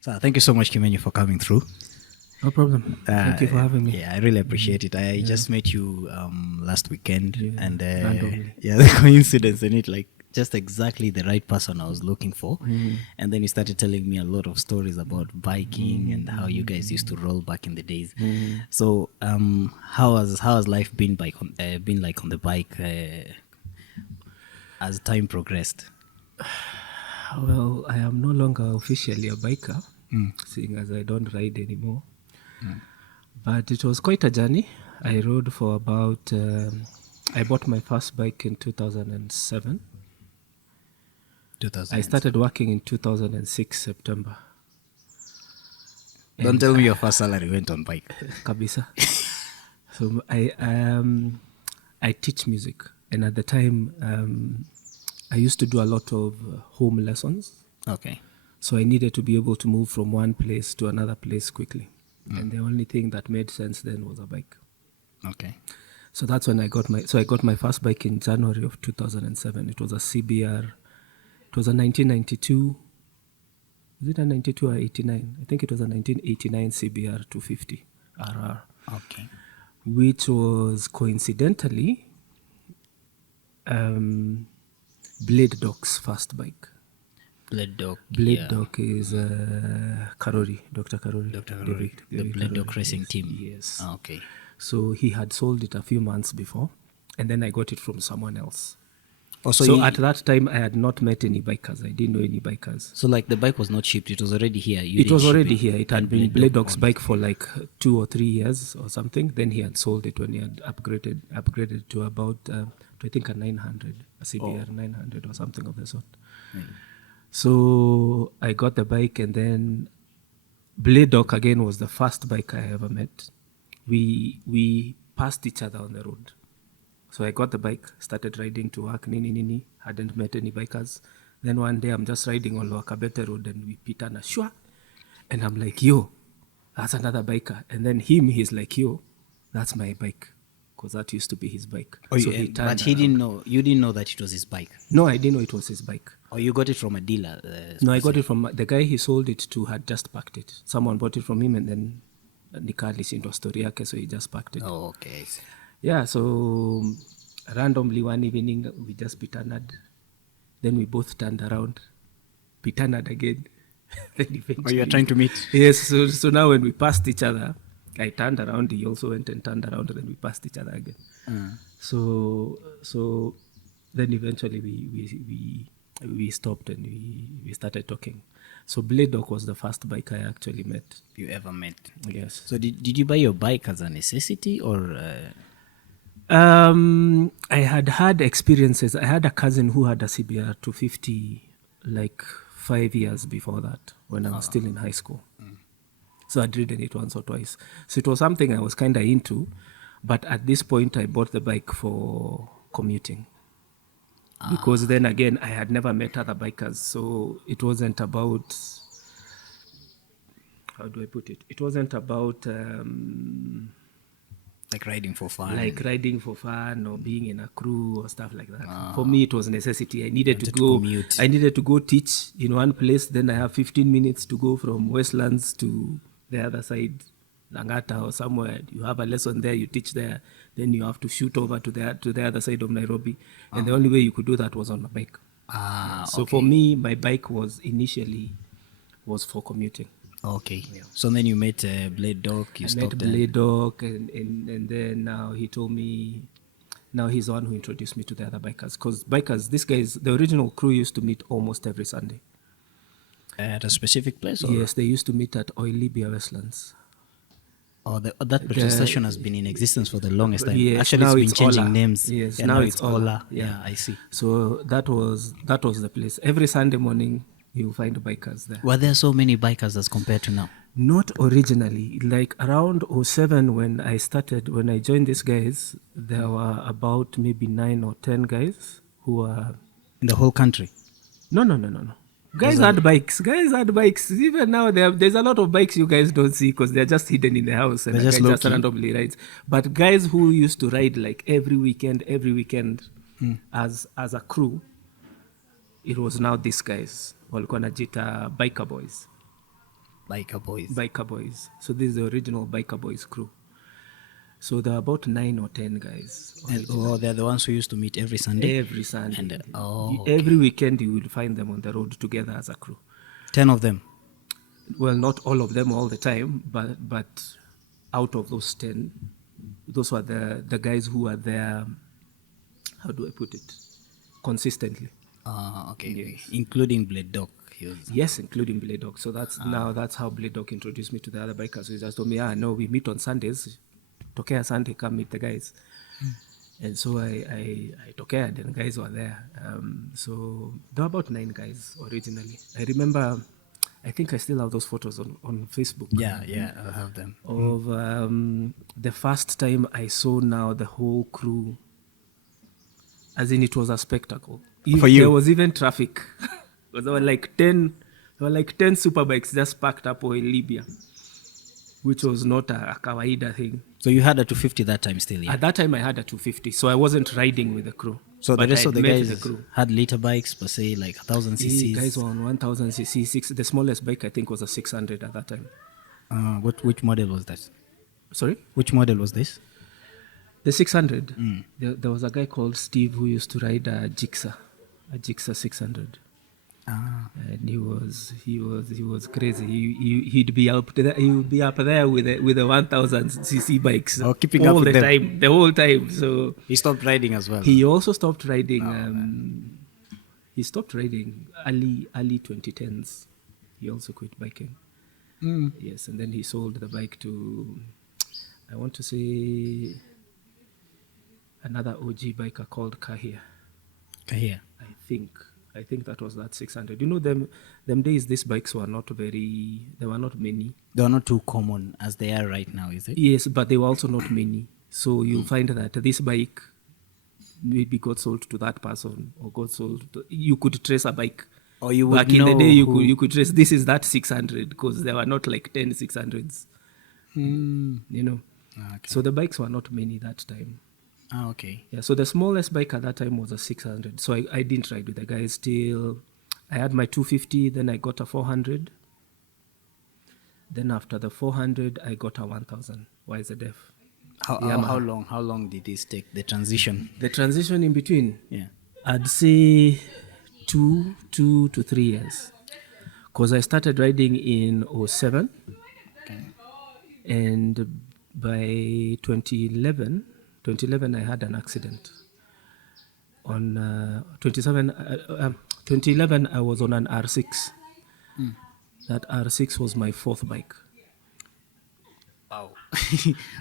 So thank you so much, Kimenyi, for coming through. No problem. Thank you for having me. Yeah, I really appreciate it. I just met you last weekend, and randomly. the coincidence in it, like just exactly the right person I was looking for. And then you started telling me a lot of stories about biking and how you guys used to roll back in the days. So how has life been been like on the bike as time progressed? Well, I am no longer officially a biker, seeing as I don't ride anymore. But it was quite a journey. I rode for about... I bought my first bike in 2007. 2000. I started working in 2006, September. Don't tell me your first salary went on bike. Kabisa. So I teach music. And at the time, I used to do a lot of home lessons. Okay. So I needed to be able to move from one place to another place quickly. And the only thing that made sense then was a bike. Okay. So that's when I got my first bike in January of 2007. It was a CBR. It was a 1992. Is it a 92 or 89? I think it was a 1989 CBR 250 RR. Okay. Which was coincidentally Blade Dog's first bike. Blade Dog. Blade Dog is Karori, Dr. Karori. Dr. Karori, the Blade Dog racing team. Yes. Okay. So he had sold it a few months before, and then I got it from someone else. Also, So at that time, I had not met any bikers. I didn't know any bikers. So like the bike was not shipped; it was already here. It was already here. It had been Blade Dog's bike for like 2 or 3 years or something. Then he had sold it when he had upgraded to about I think a 900, a CBR 900 or something of the sort. So I got the bike, and then Blade Dog again was the first bike I ever met. We passed each other on the road. So I got the bike, started riding to work, hadn't met any bikers. Then one day I'm just riding on Wakabete Road and we pitana, shwa. And I'm like, yo, that's another biker. And then he's like, yo, that's my bike. Because that used to be his bike. But he didn't know, you didn't know that it was his bike? No, I didn't know it was his bike. Or you got it from a dealer? No, I got it from the guy he sold it to had just packed it. Someone bought it from him and then nikalishindwa story yake, so he just packed it. Oh, okay. Yeah, so randomly one evening we just pitanaed. Then we both turned around, pitanaed again. Then eventually, you are trying to meet? Yes, so now when we passed each other, I turned around, he also went and turned around, and then we passed each other again. So then eventually we stopped and we started talking. So Blade Dog was the first bike I actually met. You ever met? Yes. So did you buy your bike as a necessity or? I had experiences. I had a cousin who had a CBR 250 like 5 years before that when I was still in high school. So I'd ridden it once or twice. So it was something I was kind of into. But at this point, I bought the bike for commuting. Because then again, I had never met other bikers. So it wasn't about... How do I put it? It wasn't about... like riding for fun? Like riding for fun or being in a crew or stuff like that. For me, it was necessity. I needed to go commute. I needed to go teach in one place. Then I have 15 minutes to go from Wh33lz to the other side, Langata or somewhere. You have a lesson there, you teach there. Then you have to shoot over to the other side of Nairobi. And the only way you could do that was on a bike. So for me, my bike was initially for commuting. Okay. Yeah. So then you met Blade Dog. I met Blade Dog, and then now he told me, now he's the one who introduced me to the other bikers. Because bikers, these guys, the original crew used to meet almost every Sunday. At a specific place? Or? Yes, they used to meet at Wh33lz Westlands. Oh, that petrol station has been in existence for the longest time. Yes, actually, now it's been changing Ola. names. Yes, yeah, now it's Ola. Yeah, I see. So that was the place. Every Sunday morning, you'll find bikers there. Were there so many bikers as compared to now? Not originally. Like around 07 when I joined these guys, there were about maybe 9 or 10 guys who were... In the whole country? No. Guys had bikes. Even now, there's a lot of bikes you guys don't see because they're just hidden in the house and just randomly rides. But guys who used to ride like every weekend, as a crew, it was now these guys. Walikuwa najita biker boys. Biker boys. Biker Boys. So this is the original Biker Boys crew. So there are about 9 or 10 guys. And, they're the ones who used to meet every Sunday? Every Sunday. And, Every weekend you will find them on the road together as a crew. 10 of them? Well, not all of them all the time, but out of those 10, those were the guys who are there, how do I put it, consistently. Okay. Yes. Including Blade Dog. Yes, including Blade Dog. So that's how Blade Dog introduced me to the other bikers. He just told me, no, we meet on Sundays. Tokea Sunday, come meet the guys. And so I Tokea, and the guys were there. So there were about 9 guys originally. I remember, I think I still have those photos on Facebook. Yeah, I have them. Of the first time I saw now the whole crew, as in it was a spectacle. For you? There was even traffic. Because there were like 10 superbikes just packed up in Libya, which was not a kawaida thing. So you had a 250 that time still, yeah? At that time I had a 250, so I wasn't riding with the crew. So the rest of the guys crew had liter bikes, per se, like 1,000 cc's? Guys were on 1,000 cc. The smallest bike I think was a 600 at that time. Which model was that? Sorry? Which model was this? The 600. There was a guy called Steve who used to ride a Gixxer 600. And he was crazy. He'd be up there. He would be up there with the 1,000 cc bikes. Keeping all up with the them. time, the whole time. So He stopped riding as well? he also stopped riding. He stopped riding early 2010s. He also quit biking. Yes, and then he sold the bike to, I want to say, another OG biker called Kahia. Kahia. I think that was that 600. You know, them days, these bikes were not there were not many. They are not too common as they are right now, is it? Yes, but they were also not many. So you find that this bike maybe got sold to that person, or got sold to, you could trace a bike. Or you would Back in the day, know you could trace, this is that 600, because there were not like 10 600s. You know. Okay. So the bikes were not many that time. Okay. Yeah, so the smallest bike at that time was a 600. So I didn't ride with the guys till I had my 250, then I got a 400. Then after the 400, I got a 1000 YZF. How long did this take, the transition? The transition in between? Yeah. I'd say 2 to 3 years. Because I started riding in 07. Okay. And by 2011 I had an accident. On 2011 I was on an R6. That R6 was my 4th bike. Wow.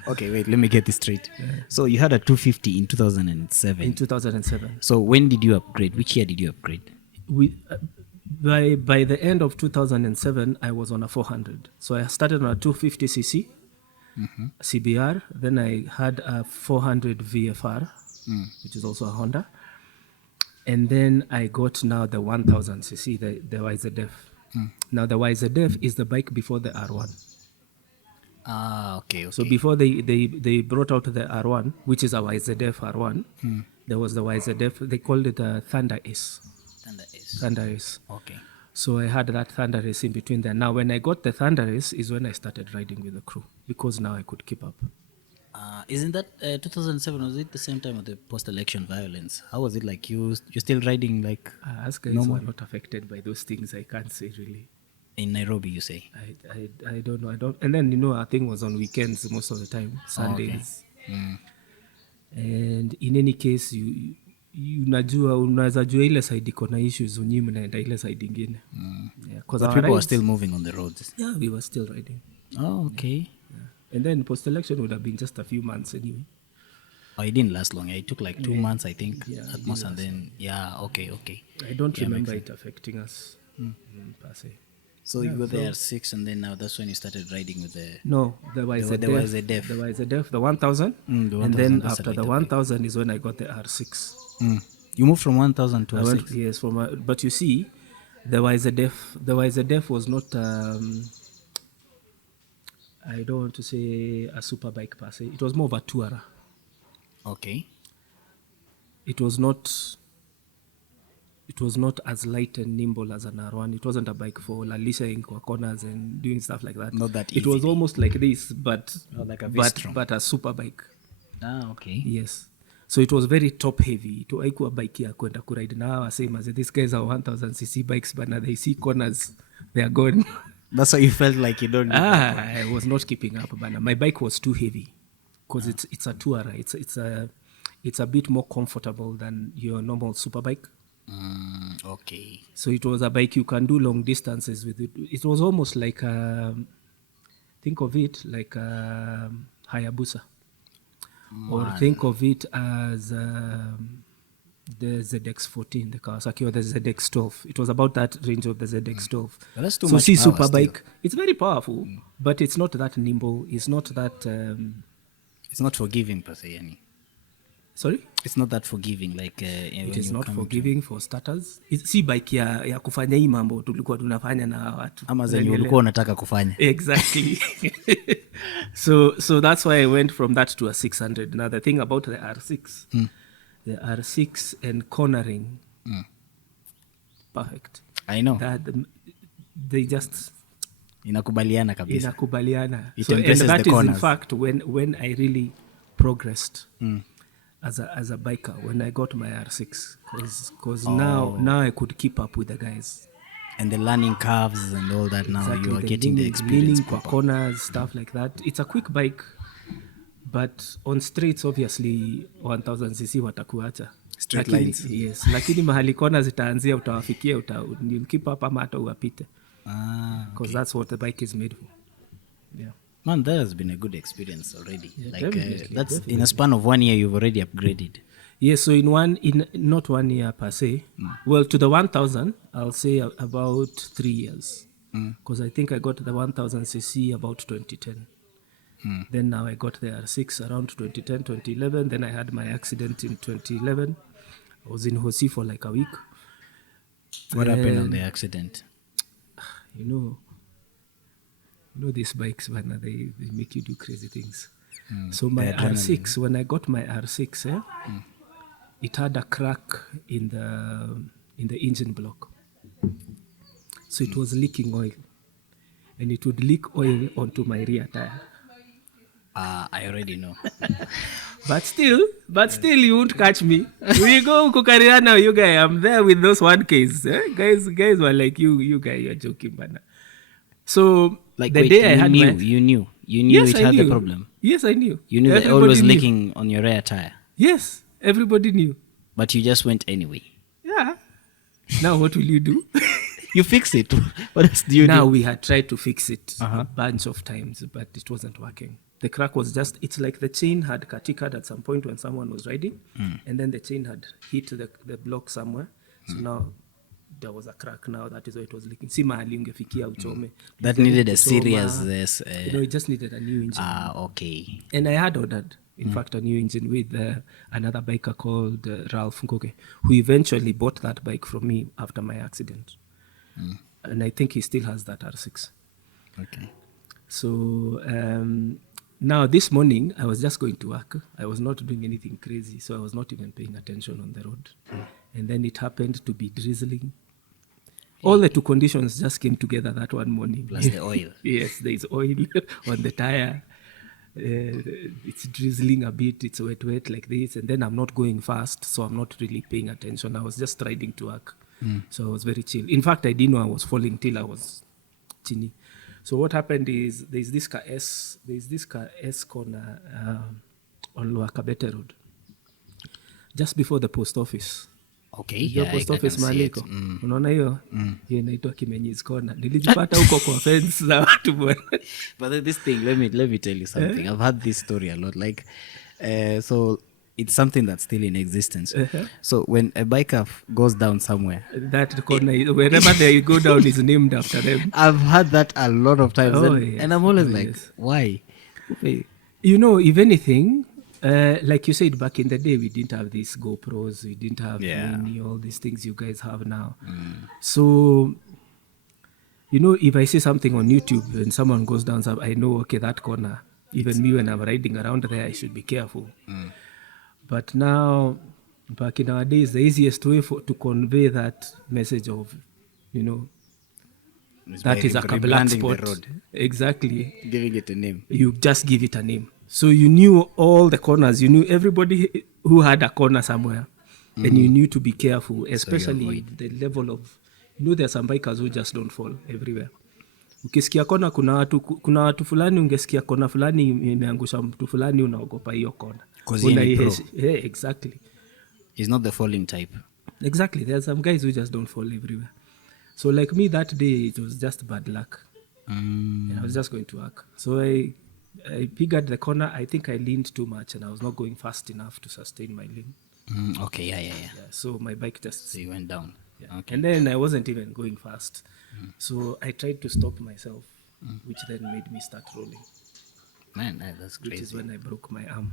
Okay, wait, let me get this straight. So you had a 250 in 2007. In 2007. So when did you upgrade? Which year did you upgrade? By the end of 2007 I was on a 400. So I started on a 250cc. CBR, then I had a 400 VFR, which is also a Honda, and then I got now the 1000cc, the YZF. Now the YZF is the bike before the R1. Okay. So before they brought out the R1, which is a YZF R1, there was the YZF, they called it a Thunder S. Thunder S. Okay. So I had that Thunder Race in between there. Now, when I got the Thunder Race is when I started riding with the crew, because now I could keep up. Isn't that 2007? Was it the same time of the post-election violence? How was it like? You're still riding like As guys who are not affected by those things, I can't say really. In Nairobi, you say? I don't know. And then, our thing was on weekends most of the time, Sundays. And in any case, unaweza jua ile side iko na issues, unyi mnaenda ile side ingine. But people were still moving on the roads. Yeah, we were still riding. Oh, okay. Yeah. And then post-election would have been just a few months anyway. Oh, it didn't last long. It took like 2 months, I think, at most. And then, okay. I don't remember it affecting us per se. So you got there 6, and then now that's when you started riding with the... No, the YZF. The YZF, the 1000. And then after the 1000 is when I got the R6. You moved from 1000 to R6? Yes, but you see, the YZF was not, I don't want to say a super bike per se. It was more of a tourer. Okay. It was not it was not as light and nimble as an R1. It wasn't a bike for lalishing kwa corners and doing stuff like that. Not that It was easy. almost like this, but like a but, V-Strom. but a super bike. Okay. Yes. So it was very top heavy. To haikuwa bike ya kwenda kuride na wasema these guys are 1000cc bikes, but now they see corners, they are gone. That's why you felt like you don't. I was not keeping up, but my bike was too heavy because it's a tourer. It's a bit more comfortable than your normal super bike. Okay. So it was a bike you can do long distances with it. It was almost like think of it like a Hayabusa. Or think of it as the ZX14, the Kawasaki, or the ZX12. It was about that range of the ZX12. But that's too so much see, power super still. bike, it's very powerful, but it's not that nimble. It's not that. It's not forgiving per se. Any. Sorry? It's not that forgiving like It is not forgiving for starters. Si bike ya kufanya hii mambo tulikuwa tunafanya na watu. Ama zenye ulikuwa unataka kufanya. Exactly. So that's why I went from that to a 600. Now the thing about the R6, the R6 and cornering, perfect. I know. They just Inakubaliana kabisa. inakubaliana. It And embraces that the is corners. in fact when I really progressed as a biker, when I got my R6, because now I could keep up with the guys. And the learning curves and all that now Exactly, you are getting the experience leaning kwa proper. corners, stuff like that. It's a quick bike, but on streets obviously 1000cc watakuacha. Straight Lakini- lines. Yes, lakini mahali kona zitaanzia utawafikia, you'll keep up ama hata uwapite. Because that's what the bike is made for. Yeah. Man, that has been a good experience already. definitely, That's in a span of 1 year you've already upgraded. Yes, so in not 1 year per se. Well, to the 1000, I'll say about 3 years. Because I think I got the 1000cc about 2010. Then now I got the R6 around 2010, 2011. Then I had my accident in 2011. I was in Hosi for like a week. What happened on the accident? You know these bikes, man, they make you do crazy things. So my the adrenaline. R6, when I got my R6, it had a crack in the engine block. So it was leaking oil. And it would leak oil onto my rear tire. I already know. But still, you won't catch me. We go Kukariana, you guy. I'm there with those 1Ks. Guys were like, you guy, you're joking, man. So Like the wait, day I you had knew, my, you knew yes, it I had knew. the problem. Yes, I knew. You knew that oil Everybody was knew. leaking on your rear tire, Yes, everybody knew. but you just went anyway. Yeah. Now what will you do? You fix it. What else do you Now do? we had tried to fix it a bunch of times, but it wasn't working. The crack was it's like the chain had katikad at some point when someone was riding, and then the chain had hit the block somewhere. So now there was a crack. Now that is why it was leaking. Si mahali ungefikia uchome. That Then needed a kuchoma. serious. It just needed a new engine. Okay. And I had ordered, in fact, a new engine with another biker called Ralph Ngoge, who eventually bought that bike from me after my accident. And I think he still has that R6. Okay. So now this morning, I was just going to work. I was not doing anything crazy, so I was not even paying attention on the road. And then it happened to be drizzling. All the two conditions just came together that one morning. Plus the oil. Yes, there is oil on the tire. It's drizzling a bit. It's wet like this. And then I'm not going fast, so I'm not really paying attention. I was just riding to work. So I was very chill. In fact, I didn't know I was falling till I was chini. So what happened is there's this car S corner on Lower Kabete Road, just before the post office. Okay. Hiyo Yeah, post I office can see maliko. it. Unaona hiyo? Hiyo inaitwa Kimenyi's corner. Nilijipata huko kwa fence za watu bwana. But then this thing, let me tell you something. I've had this story a lot. Like, so it's something that's still in existence. So when a biker goes down somewhere, That corner, wherever they go down, is named after them. I've had that a lot of times, Oh, and, yes. and I'm always Oh, like, yes. why? You know, if anything, like you said, back in the day, we didn't have these GoPros, we didn't have all these things you guys have now. So, you know, if I see something on YouTube and someone goes down, I know, okay, that corner, even me when I'm riding around there, I should be careful. But now, Back in our days, the easiest way to convey that message of, It's that by is a black rebranding the spot. road, Exactly. giving it a name. You just give it a name. So you knew all the corners. You knew everybody who had a corner somewhere. And you knew to be careful, especially avoid. the level of, there are some bikers who just don't fall everywhere. Ukisikia kona kuna watu fulani, ungesikia kona fulani imeangusha mtu fulani, unaogopa hiyo kona. 'Cause yeye ni pro. Yeah, exactly. He's not the falling type. Exactly. There are some guys who just don't fall everywhere. So like me that day, it was just bad luck. I was just going to work. So I figured the corner. I think I leaned too much and I was not going fast enough to sustain my lean. Okay, yeah. So my bike just... So you went down. Yeah. Okay. And then I wasn't even going fast. So I tried to stop myself, which then made me start rolling. Man, that's Which is crazy. when I broke my arm.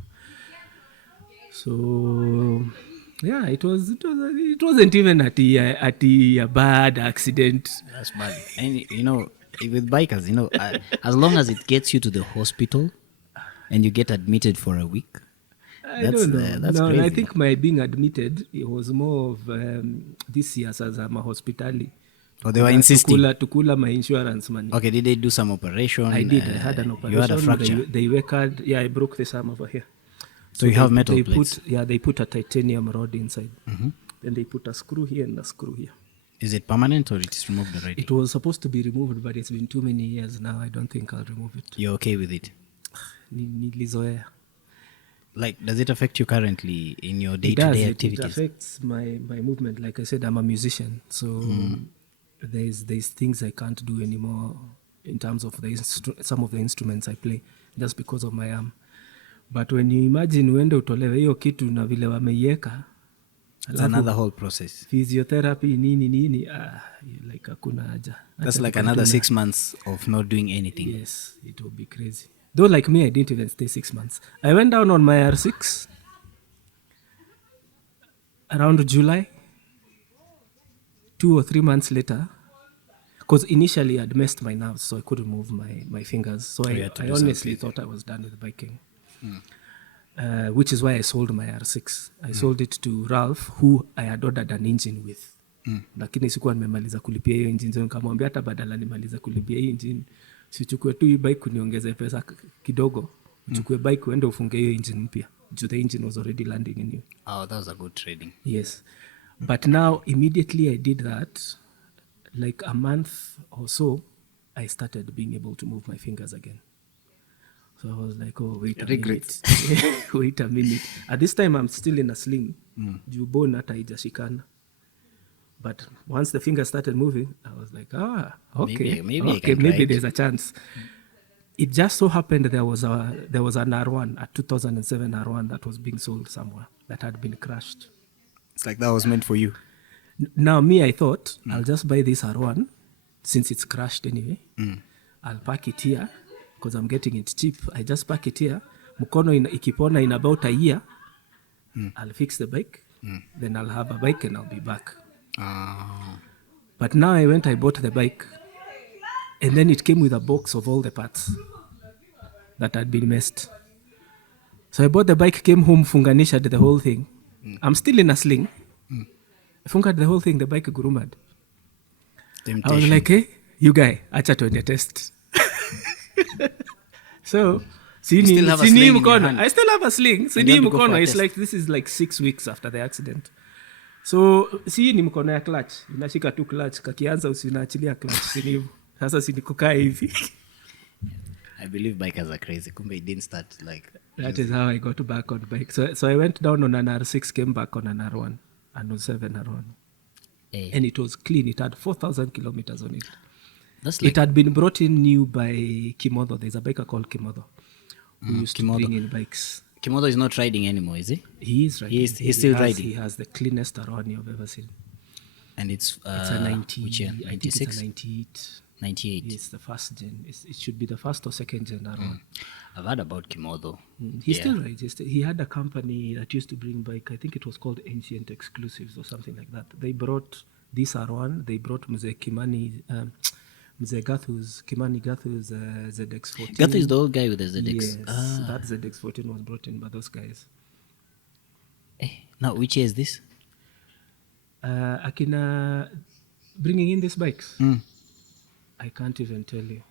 So yeah, it wasn't even at a bad accident. That's bad. And with bikers, as long as it gets you to the hospital and you get admitted for a week, I don't know. That's No, crazy. I think my being admitted, it was more of this year as I'm a hospitali. Oh, they were insisting. Tukula my insurance money. Okay, did they do some operation? I did. I had an operation. You had a fracture. They record. Yeah, I broke this arm over here. So you have metal plates. They put a titanium rod inside. Then they put a screw here and a screw here. Is it permanent or it is removed already? It was supposed to be removed, but it's been too many years now. I don't think I'll remove it. You're okay with it? Nilizoea. Like, does it affect you currently in your day-to-day activities? It affects my movement. Like I said, I'm a musician, so there's things I can't do anymore in terms of some of the instruments I play just because of my arm. But when you imagine uende utolewe hiyo kitu na vile wameiweka, it's another whole process. Physiotherapy nini like hakuna haja. That's like another 6 months of not doing anything. Yes, it will be crazy. Though like me, I didn't even stay 6 months. I went down on my R6 around July. 2 or 3 months later, because initially I'd messed my nerves, so I couldn't move my fingers. So I honestly thought I was done with biking. Which is why I sold my R6. I sold it to Ralph, who I had ordered an engine with. Lakini sikuwa nimemaliza kulipia hiyo engine. So nikamwambia hata badala nimaliza kulipia hiyo engine, sichukue tu hii bike uniongeze pesa kidogo. Uchukue bike uende ufunge hiyo engine mpya. The engine was already landing in you. Oh, that was a good trading. Yes. But now, immediately I did that, like a month or so, I started being able to move my fingers again. So I was like, oh, wait a minute. Wait a minute. At this time, I'm still in a sling. Juu hata haijashikana. But once the fingers started moving, I was like, okay. Maybe there's a chance. It just so happened there was an R1, a 2007 R1 that was being sold somewhere that had been crashed. It's like that was meant for you. Now, me, I thought, I'll just buy this R1 since it's crashed anyway. I'll pack it here because I'm getting it cheap. I just pack it here. Mukono ikipona in about a year, I'll fix the bike. Then I'll have a bike and I'll be back. But now I bought the bike. And then it came with a box of all the parts that had been messed. So I bought the bike, came home, funganisha the whole thing. I'm still in a sling. I fungaed the whole thing, the bike grew mad. Temptation. I was like, hey, you guy, acha tuende test. So, sini mkono. I still have a sling. Sini mkono. It's like, this is like 6 weeks after the accident. So, ni mkono ya clutch. Unashika tu clutch. Kakianza usinaachilia clutch. Sini hivu. Sasa sini kukaa hivi. I believe bikers are crazy. Kumbe it didn't start like... That is how I got back on bike. So I went down on an R6, came back on an R1, an 07 R1. Hey. And it was clean. It had 4,000 kilometers on it. That's like... It had been brought in new by Kimodo. There's a biker called Kimodo who used to bring in bikes. Kimodo is not riding anymore, is he? He is riding. He's still riding. He has the cleanest R1 you've ever seen. And it's a 90. Which year? 96? It's a 98. 98. It's the first gen. It should be the first or second gen R1. I've heard about Kimodo. He still rides. He had a company that used to bring bike. I think it was called Ancient Exclusives or something like that. They brought this R1. They brought Mzee Kimenyi, Mzee Kimenyi Gathu's ZX14. Gathu is the old guy with the ZX. Yes, that ZX14 was brought in by those guys. Now, which year is this? Akina bringing in these bikes, I can't even tell you.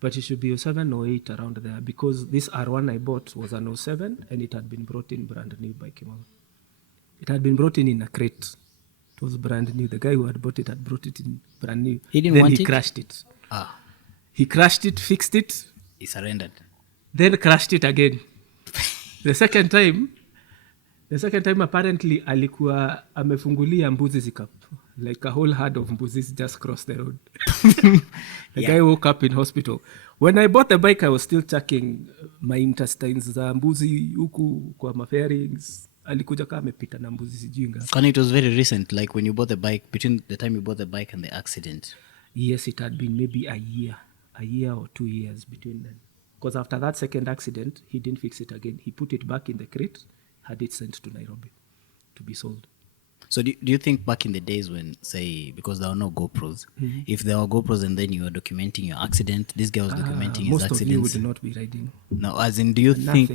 But it should be 07 or 08 around there, because this R1 I bought was an 07 and it had been brought in brand new by Kimenyi. It had been brought in a crate. It was brand new. The guy who had bought it had brought it in brand new. He didn't then want he it? crashed it. Ah, He crashed it, fixed it, he surrendered. then crashed it again. The second time apparently alikuwa amefungulia mbuzi zikap. Like a whole herd of mbuzis just crossed the road. The guy woke up in hospital. When I bought the bike, I was still checking my intestines za mbuzi huku kwa mafairings. Alikuja kama amepita na mbuzi sijui ngapi. And it was very recent, like when you bought the bike, between the time you bought the bike and the accident. Yes, it had been maybe a year or 2 years between them. Because after that second accident, he didn't fix it again. He put it back in the crate, had it sent to Nairobi to be sold. So do you think back in the days when, say, because there were no GoPros, if there were GoPros and then you were documenting your accident, this guy was documenting his Most accidents. of you would not be riding. No, as in, do you think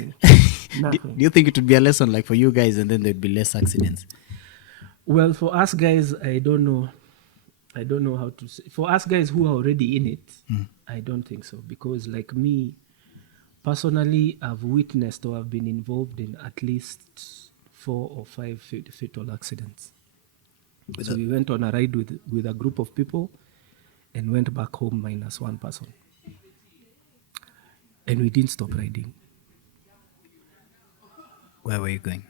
Nothing. do you think it would be a lesson like for you guys and then there'd be less accidents? Well, for us guys, I don't know how to say. For us guys who are already in it, I don't think so. Because like me, personally, I've witnessed or I've been involved in at least 4 or 5 fatal accidents. So we went on a ride with a group of people and went back home minus one person. And we didn't stop riding. Where were you going?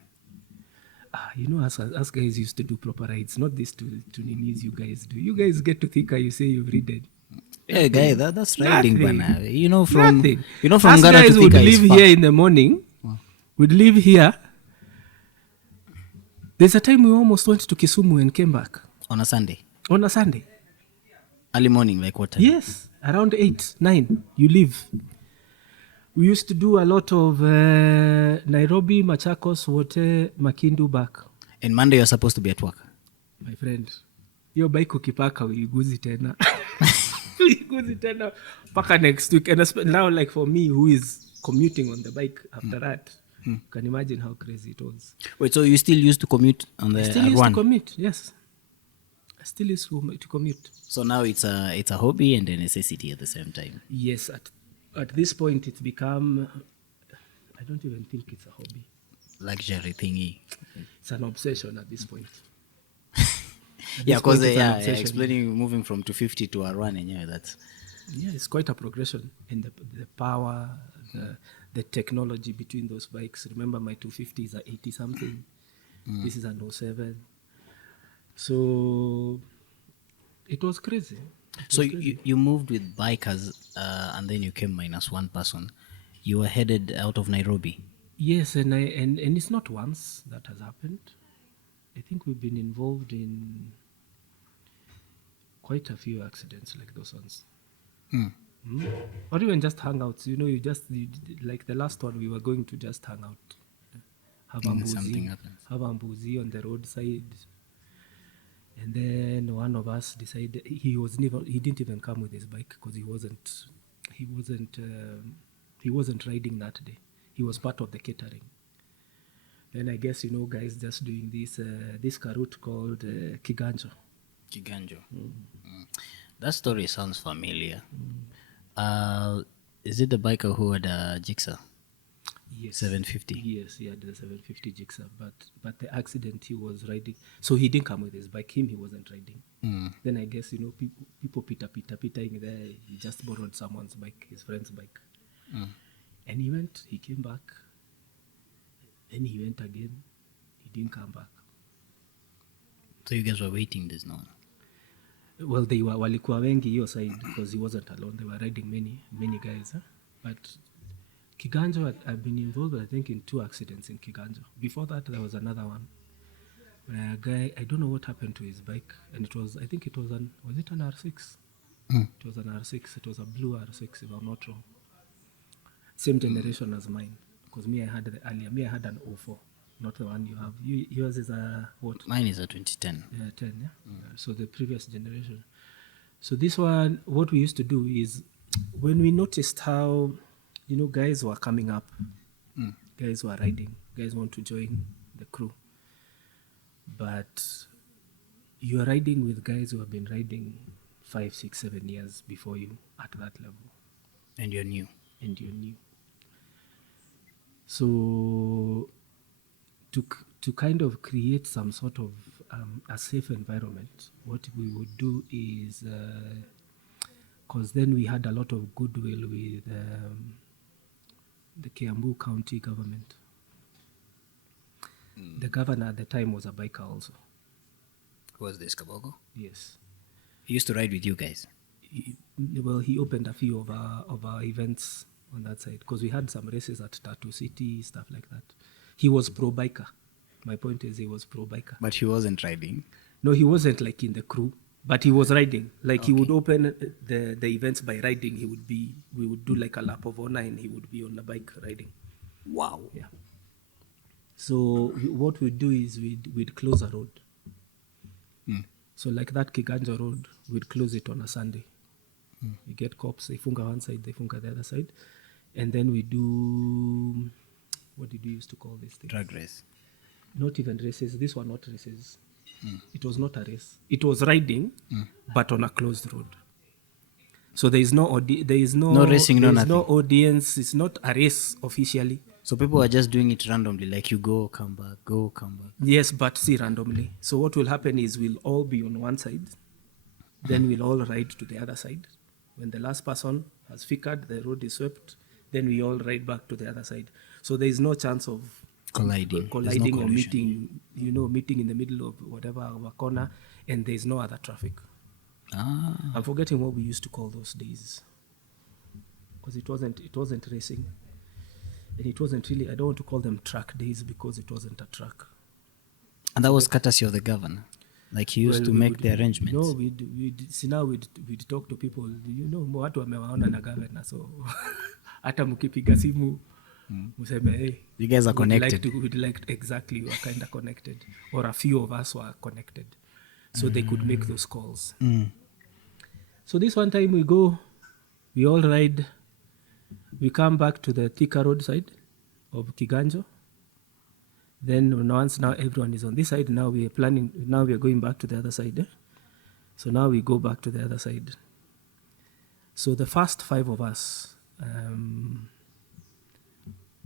You know, us guys used to do proper rides, not this to ninis you guys do. You guys get to think you say you've ridden. Hey, guy, that's riding, Nothing. bana. You know from Nothing. from Us Ghana guys to would Thika leave is far. here in the morning. We'd leave here. There's a time we almost went to Kisumu and came back On a Sunday, on a Sunday. early morning, like what time? Yes, around 8, 9, you leave. We used to do a lot of Nairobi, Machakos, Wote, Makindu back. And Monday you're supposed to be at work. My friend, hiyo bike ukipaka uiguzi tena. Uiguzi tena paka next week. And now like for me who is commuting on the bike after that, you can imagine how crazy it was. Wait, so you still used to commute on the I still used R1? to commute, yes. I still used to commute. So now it's a hobby and a necessity at the same time. Yes, at this point it's become, I don't even think it's a hobby. Luxury thingy. It's an obsession at this point. Yeah, because point, it's an obsession. explaining moving from 250 to R1 and yeah, that's Yeah, it's quite a progression in the power, the technology between those bikes. Remember, my 250 is a 80 something. This is an 07. So it was crazy. So you moved with bikers and then you came minus one person. You were headed out of Nairobi. Yes, and it's not once that has happened. I think we've been involved in quite a few accidents like those ones. Or even just hangouts. You know, you like the last one, we were going to just hang out. Have Something happens. a mbuzi on the roadside. And then one of us decided he didn't even come with his bike because he wasn't riding that day. He was part of the catering. Then I guess, guys just doing this route called kiganjo. Kiganjo. That story sounds familiar. Is it the biker who had a jigsaw? Yes. 750? Yes, he had the 750 jigsaw, but the accident he was riding. So he didn't come with his bike. He wasn't riding. Then I guess, people pitting there. He just borrowed someone's bike, his friend's bike. And he came back. Then he went again. He didn't come back. So you guys were waiting this now? Well, they were walikuwa wengi hiyo side because he wasn't alone. They were riding many guys. But Kiganjo, I've been involved, I think, in 2 accidents in Kiganjo. Before that, there was another one. Where a guy, I don't know what happened to his bike. And was it an R6? It was an R6. It was a blue R6, if I'm not wrong. Same generation as mine. Because I had the earlier. I had an 04, not the one you have. Yours is a what? Mine is a 2010. 10, yeah? So the previous generation. So this one, what we used to do is, when we noticed how, guys were coming up, guys were riding, guys want to join the crew. but you are riding with guys who have been riding 5, 6, 7 years before you at that level. And you're new. And you're new. So to kind of create some sort of a safe environment, what we would do is, because then we had a lot of goodwill with the Kiambu County government. The governor at the time was a biker also. Who was this, Kabogo? Yes. He used to ride with you guys. He opened a few of our events on that side, because we had some races at Tattoo City, stuff like that. He was pro-biker. My point is, he was pro-biker. But he wasn't riding? No, he wasn't like in the crew, but he was riding. Like he would open the events by riding. We would do like a lap of honor and he would be on the bike riding. Wow. Yeah. So what we'd do is we'd close a road. So like that Kiganjo road, we'd close it on a Sunday. We get cops, they funga one side, they funga the other side. And then we do, what did we used to call this thing? Drag race. Not even races. These were not races. It was not a race. It was riding, but on a closed road. So there is no racing, no nothing. no audience. It's not a race officially. So people are just doing it randomly, like you go, come back, go, come back. Yes, but see, randomly. So what will happen is we'll all be on one side, then we'll all ride to the other side. When the last person has figured, the road is swept, then we all ride back to the other side. So there is no chance of colliding or meeting in the middle of whatever our corner, and there is no other traffic. I'm forgetting what we used to call those days, because it wasn't racing, and it wasn't really, I don't want to call them track days because it wasn't a track. And that was courtesy of the governor. Like he used to make the arrangements. No, we'd talk to people, watu wamewaona na governor, so hata mkipiga simu museme, hey, you guys are connected. We'd like exactly, we are kind of connected, or a few of us were connected, so they could make those calls. So this one time we go, we all ride, we come back to the Thika Road side of Kiganjo. Then once now everyone is on this side, now we are going back to the other side. So now we go back to the other side. So the first 5 of us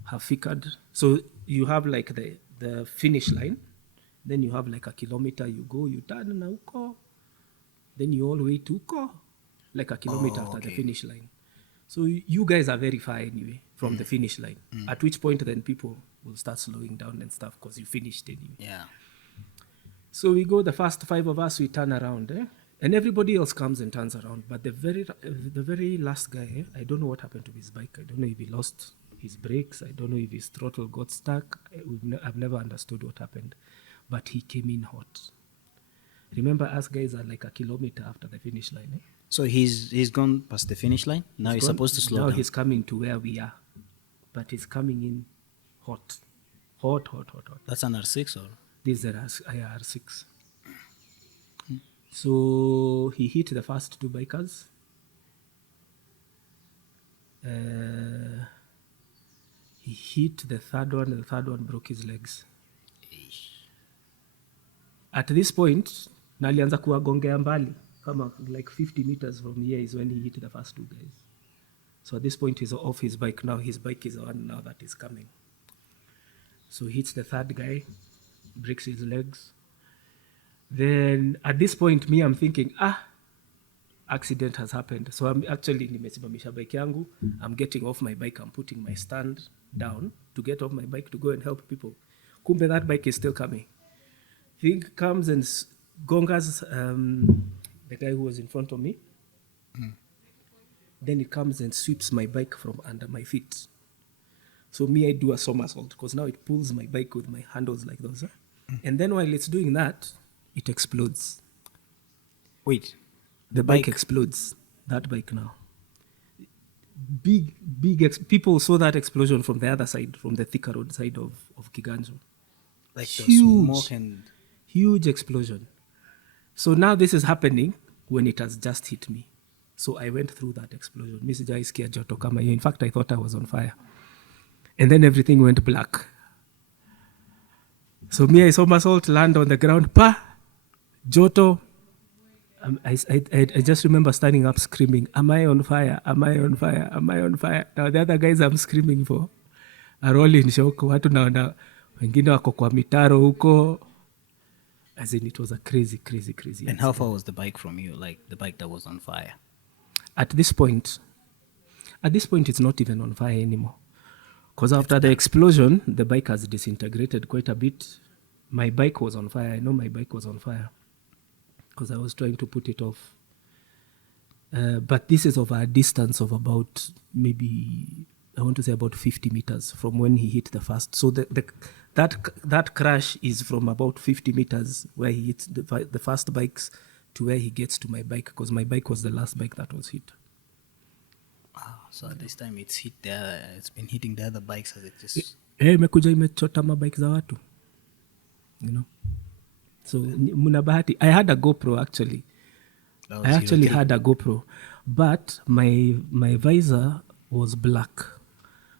have figured. So you have like the finish line, then you have like a kilometer, you go, you turn na uko, then you all wait to uko, like a kilometer after the finish line. So you guys are very far anyway from the finish line, at which point then people will start slowing down and stuff because you finished anyway. Yeah. So we go, the first 5 of us, we turn around, and everybody else comes and turns around. But the very last guy, I don't know what happened to his bike. I don't know if he lost his brakes. I don't know if his throttle got stuck. I've never understood what happened. But he came in hot. Remember, us guys are like a kilometer after the finish line. So he's gone past the finish line? Now he's supposed to slow down? Now he's coming to where we are. But he's coming in hot. Hot. That's an R6 or? This is an R6. So he hit the first 2 bikers. He hit the third one. The third one broke his legs. At this point, nalianza kuwagongea mbali. Kama like 50 meters from here is when he hit the first 2 guys. So at this point, he's off his bike. Now his bike is the one now that is coming. So he hits the third guy, breaks his legs. Then at this point, I'm thinking, accident has happened. So I'm actually nimesimamisha bike yangu. I'm getting off my bike. I'm putting my stand down to get off my bike to go and help people. Kumbe that bike is still coming. He comes and gongas the guy who was in front of me. Then it comes and sweeps my bike from under my feet. So I do a somersault because now it pulls my bike with my handles like those. And then while it's doing that, it explodes. Wait, the bike explodes. That bike now. People saw that explosion from the other side, from the Thika Road side of Kiganjo. Like huge, the smoke and... huge explosion. So now this is happening when it has just hit me. So I went through that explosion. In fact, I thought I was on fire. And then everything went black. So me, I saw Massault land on the ground. Pa! Joto. I just remember standing up screaming, am I on fire? Am I on fire? Am I on fire? Now the other guys I'm screaming for are all in shock. Watu naona wengine wako kwa mitaro huko. As in, it was a crazy. And how far was the bike from you? Like the bike that was on fire? At this point, it's not even on fire anymore. Because after the explosion, the bike has disintegrated quite a bit. My bike was on fire. I know my bike was on fire because I was trying to put it off. But this is over a distance of about maybe, I want to say about 50 meters from when he hit the first. So that crash is from about 50 meters where he hits the first bikes to where he gets to my bike, because my bike was the last bike that was hit. So at this time it's been hitting the other bikes as it just... Imekuja imechota mabike za watu. You know? So muna bahati. I had a GoPro actually. I actually had a GoPro. But my visor was black.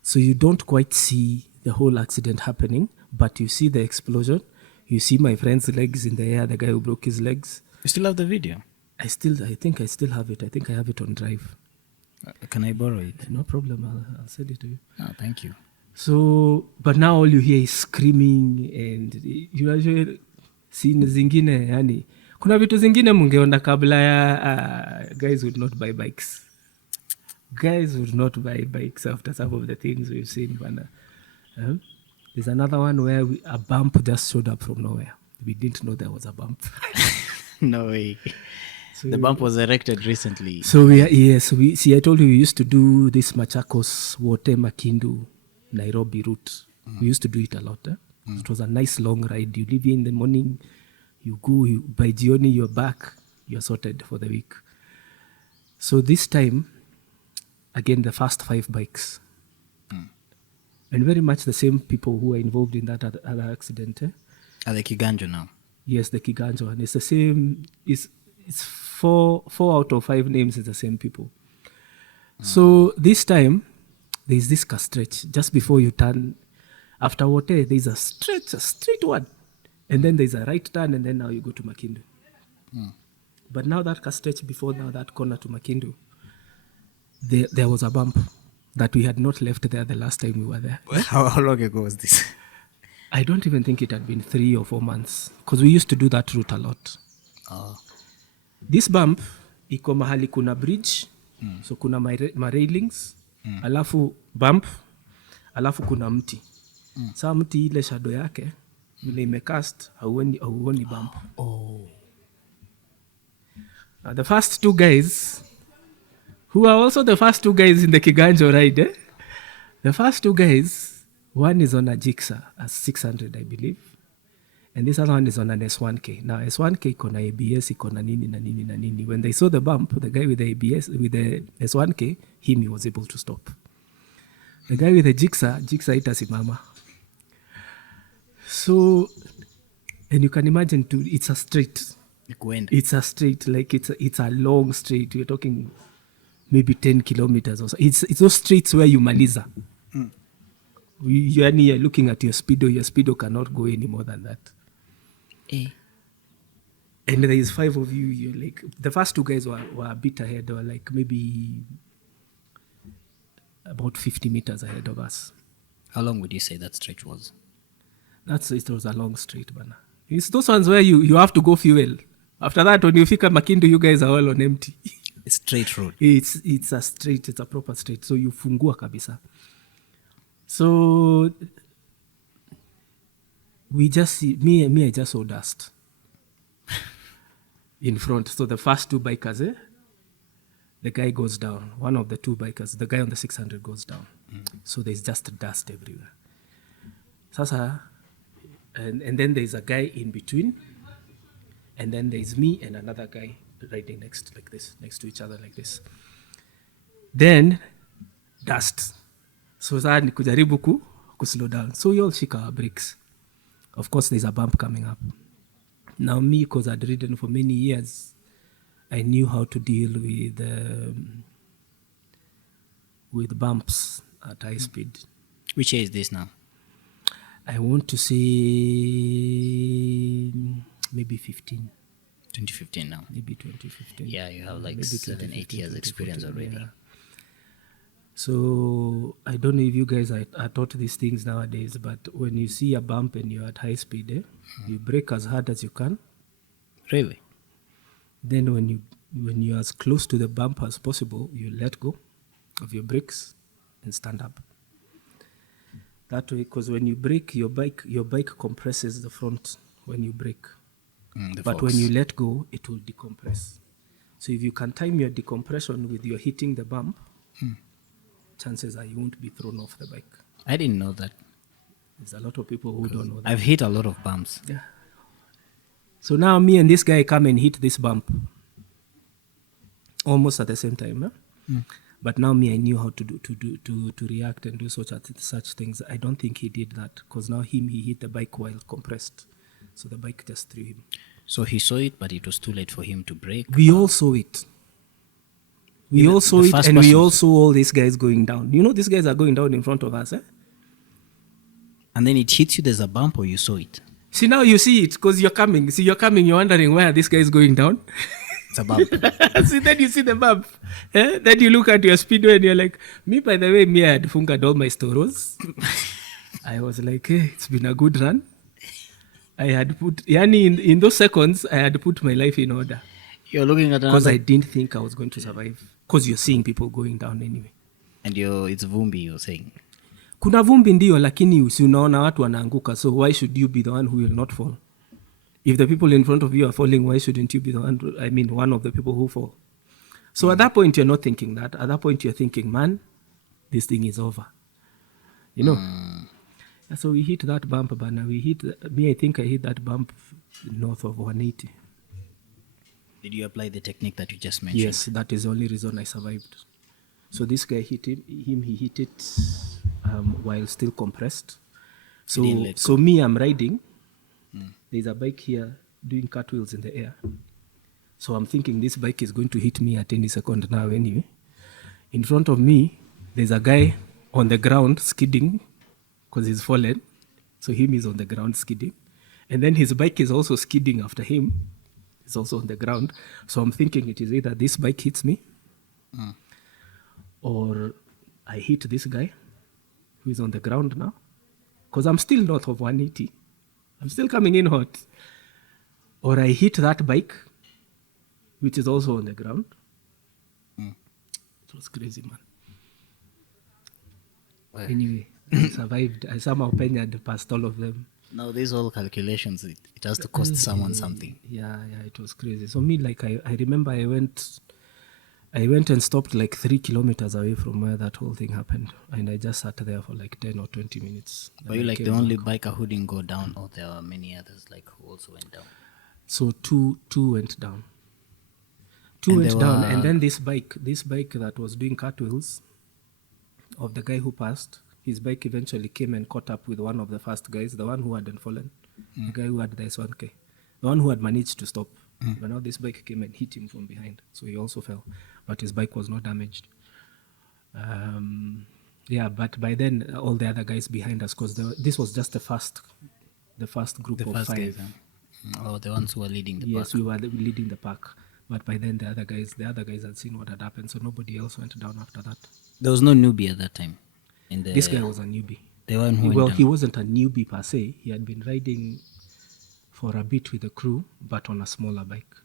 So you don't quite see the whole accident happening, but you see the explosion. You see my friend's legs in the air, the guy who broke his legs. You still have the video? I think I still have it. I think I have it on drive. Can I borrow it? No problem. I'll send it to you. Oh, thank you. So, but now all you hear is screaming, and you actually scene zingine, yani kuna vitu zingine mungeona kabla ya guys would not buy bikes. Guys would not buy bikes after some of the things we've seen. There's another one where a bump just showed up from nowhere. We didn't know there was a bump. No way. So the bump was erected recently. So I told you we used to do this Machakos, Wote, Makindu, Nairobi route. We used to do it a lot. It was a nice long ride. You leave in the morning, you go, by Gioni you're back, you're sorted for the week. So this time, again, the first 5 bikes. And very much the same people who were involved in that other accident. Are the Kiganjo now? Yes, the Kiganjo. And it's the same, it's 4 out of 5 names is the same people. So this time, there's this stretch. Just before you turn, after Wote, there's a straight one. And then there's a right turn, and then now you go to Makindu. But now that stretch before now that corner to Makindu, there was a bump that we had not left there the last time we were there. How long ago was this? I don't even think it had been 3 or 4 months, because we used to do that route a lot. This bump, iko mahali kuna bridge, so kuna ma railings, alafu bump, alafu kuna mti. Saa mti ile shadow yake, ile imecast, hauoni bump. Now the first 2 guys, who are also the first 2 guys in the Kiganjo ride, the first 2 guys, one is on a Jigsaw, a 600 I believe, and this other one is on an S1K. Now S1K ikona ABS, ikona nini na nini na nini. When they saw the bump, the guy with the ABS, with the S1K, he was able to stop. The guy with the Jigsaw itasimama. So, and you can imagine it's a straight. It's a straight, like it's a long straight. We're talking maybe 10 kilometers or so. It's those streets where you maliza. You're looking at your speedo cannot go any more than that. And there is 5 of you, you're like, the first 2 guys were a bit ahead. They were like maybe about 50 meters ahead of us. How long would you say that stretch was? It was a long straight, bana. It's those ones where you have to go fuel. After that, when you fika Makindu, you guys are all on empty. It's straight road. It's a straight, it's a proper straight. So you fungua kabisa. So we just see, me I just saw dust in front. So the first 2 bikers, the guy goes down. One of the 2 bikers, the guy on the 600 goes down. So there's just dust everywhere. Sasa, and then there's a guy in between, and then there's me and another guy riding next to each other like this. Then dust. So sasa ni kujaribu ku slow down. So we all shake our brakes. Of course, there's a bump coming up. Now me, because I'd ridden for many years, I knew how to deal with bumps at high speed. Which year is this now? I want to say maybe 15. 2015 now. Maybe 2015. Yeah, you have like Maybe 7-8 years 2014, experience already. yeah. So I don't know if you guys are taught these things nowadays, but when you see a bump and you're at high speed, you brake as hard as you can. Really? Then when you're as close to the bump as possible, you let go of your brakes and stand up. That way, because when you brake, your bike compresses the front when you brake. But when you let go, it will decompress. So if you can time your decompression with your hitting the bump, chances are you won't be thrown off the bike. I didn't know that. There's a lot of people who don't know that. I've hit a lot of bumps. Yeah. So now me and this guy come and hit this bump almost at the same time. But now me, I knew how to react and do such things. I don't think he did that because now he hit the bike while compressed. So the bike just threw him. So he saw it, but it was too late for him to brake. We all saw it. We all saw it, and we all saw all these guys going down. You know, these guys are going down in front of us. And then it hits you, there's a bump, or you saw it? See, now you see it because you're coming. See, you're coming, you're wondering where this guy is going down. It's a bump. See, then you see the bump. Then you look at your speedway and you're like, me, by the way, me, I had funkered all my storos. I was like, hey, it's been a good run. I had put, Yani, in those seconds, I had put my life in order. You're looking at because I didn't think I was going to survive. Because you're seeing people going down anyway. And it's vumbi, you're saying? Kuna vumbi ndio, lakini si unaona watu wanaanguka. So why should you be the one who will not fall? If the people in front of you are falling, why shouldn't you be the one? One of the people who fall. So at that point, you're not thinking that. At that point, you're thinking, man, this thing is over. You know? So we hit that bump, but now I think I hit that bump north of 180. Did you apply the technique that you just mentioned? Yes, that is the only reason I survived. So this guy hit him. He hit it while still compressed. So me, I'm riding. There's a bike here doing cartwheels in the air. So I'm thinking this bike is going to hit me at any second now anyway. In front of me, there's a guy on the ground skidding because he's fallen. So him is on the ground skidding. And then his bike is also skidding after him. It's also on the ground. So I'm thinking it is either this bike hits me or I hit this guy who is on the ground now. Because I'm still north of 180. I'm still coming in hot. Or I hit that bike, which is also on the ground. It was crazy, man. Well, anyway, I survived. I somehow peñaed past all of them. Now, these all calculations, it has to cost someone something. Yeah, it was crazy. So me, like, I remember I went and stopped like 3 kilometers away from where that whole thing happened. And I just sat there for like 10 or 20 minutes. Were you like the only biker who didn't go down, or there were many others like who also went down? So two went down. Two went down. And then this bike that was doing cartwheels of the guy who passed, his bike eventually came and caught up with one of the first guys, the one who hadn't fallen, the guy who had the S1K, the one who had managed to stop. But now this bike came and hit him from behind. So he also fell. But his bike was not damaged. But by then, all the other guys behind us, because this was just the first group of 5. Guys, the ones who were leading the pack. Yes, we were leading the pack. But by then, the other guys had seen what had happened, so nobody else went down after that. There was no newbie at that time? This guy was a newbie. The one who he wasn't a newbie per se. He had been riding for a bit with the crew, but on a smaller bike.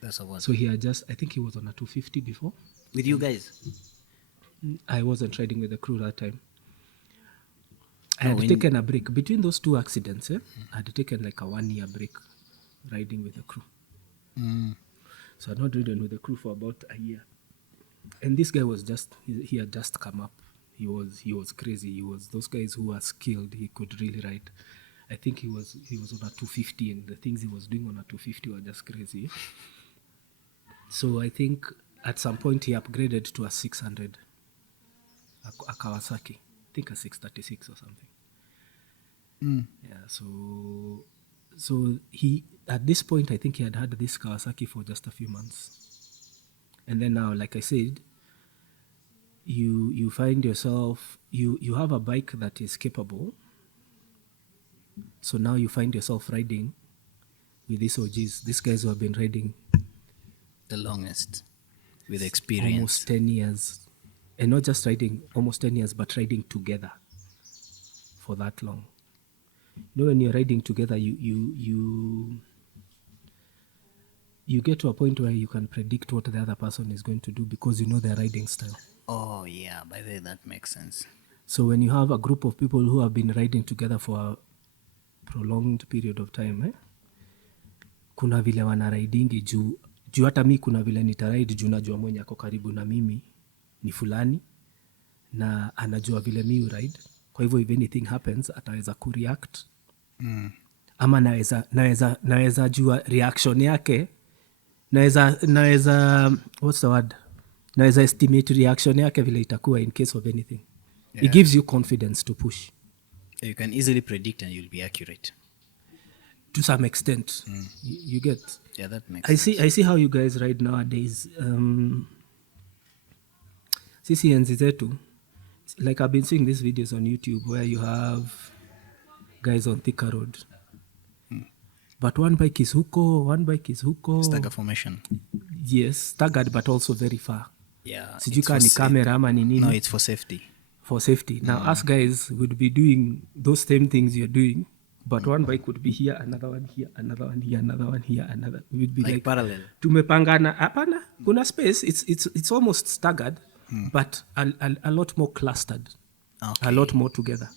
That's a what? So he had I think he was on a 250 before. With you guys? I wasn't riding with the crew that time. I had taken a break. Between those two accidents, I had taken like a 1-year break riding with the crew. So I had not ridden with the crew for about a year. And this guy was he had just come up. He was crazy. He was those guys who are skilled. He could really ride. I think he was on a 250, and the things he was doing on a 250 were just crazy. So I think at some point he upgraded to a 600, a Kawasaki. I think a 636 or something. Yeah. So he at this point I think he had this Kawasaki for just a few months, and then now, like I said, you find yourself you have a bike that is capable So now you find yourself riding with these OGs, these guys who have been riding The longest with experience. almost 10 years. And not just riding almost 10 years, but riding together for that long. You know, when you're riding together, you get to a point where you can predict what the other person is going to do because you know their riding style. Oh yeah, by the way, that makes sense. So when you have a group of people who have been riding together for a prolonged period of time, kuna vile wana ridingi juu hata mi kuna vile nitaride juu najua mwenye ako karibu na mimi ni fulani na anajua vile mi uride. Kwa hivyo if anything happens ataweza kureact. Ama naweza jua reaction yake. Naweza what's the word? Naweza estimate reaction yake vile itakuwa in case of anything. Yeah. It gives you confidence to push. You can easily predict and you'll be accurate. To some extent. You get? Yeah, that makes sense. I see how you guys ride nowadays. Sisi enzi zetu, like I've been seeing these videos on YouTube where you have guys on Thika Road. But one bike is huko. Stagger formation. Yes, staggered but also very far. Yeah. Sijui kama ni camera ama ni nini. No, it's for safety. For safety. Now us guys would be doing those same things you're doing, but one bike would be here, another one here, another one here, another one here, another. We would be like parallel. Tumepangana hapana, kuna space. It's almost staggered, but a lot more clustered. Okay. A lot more together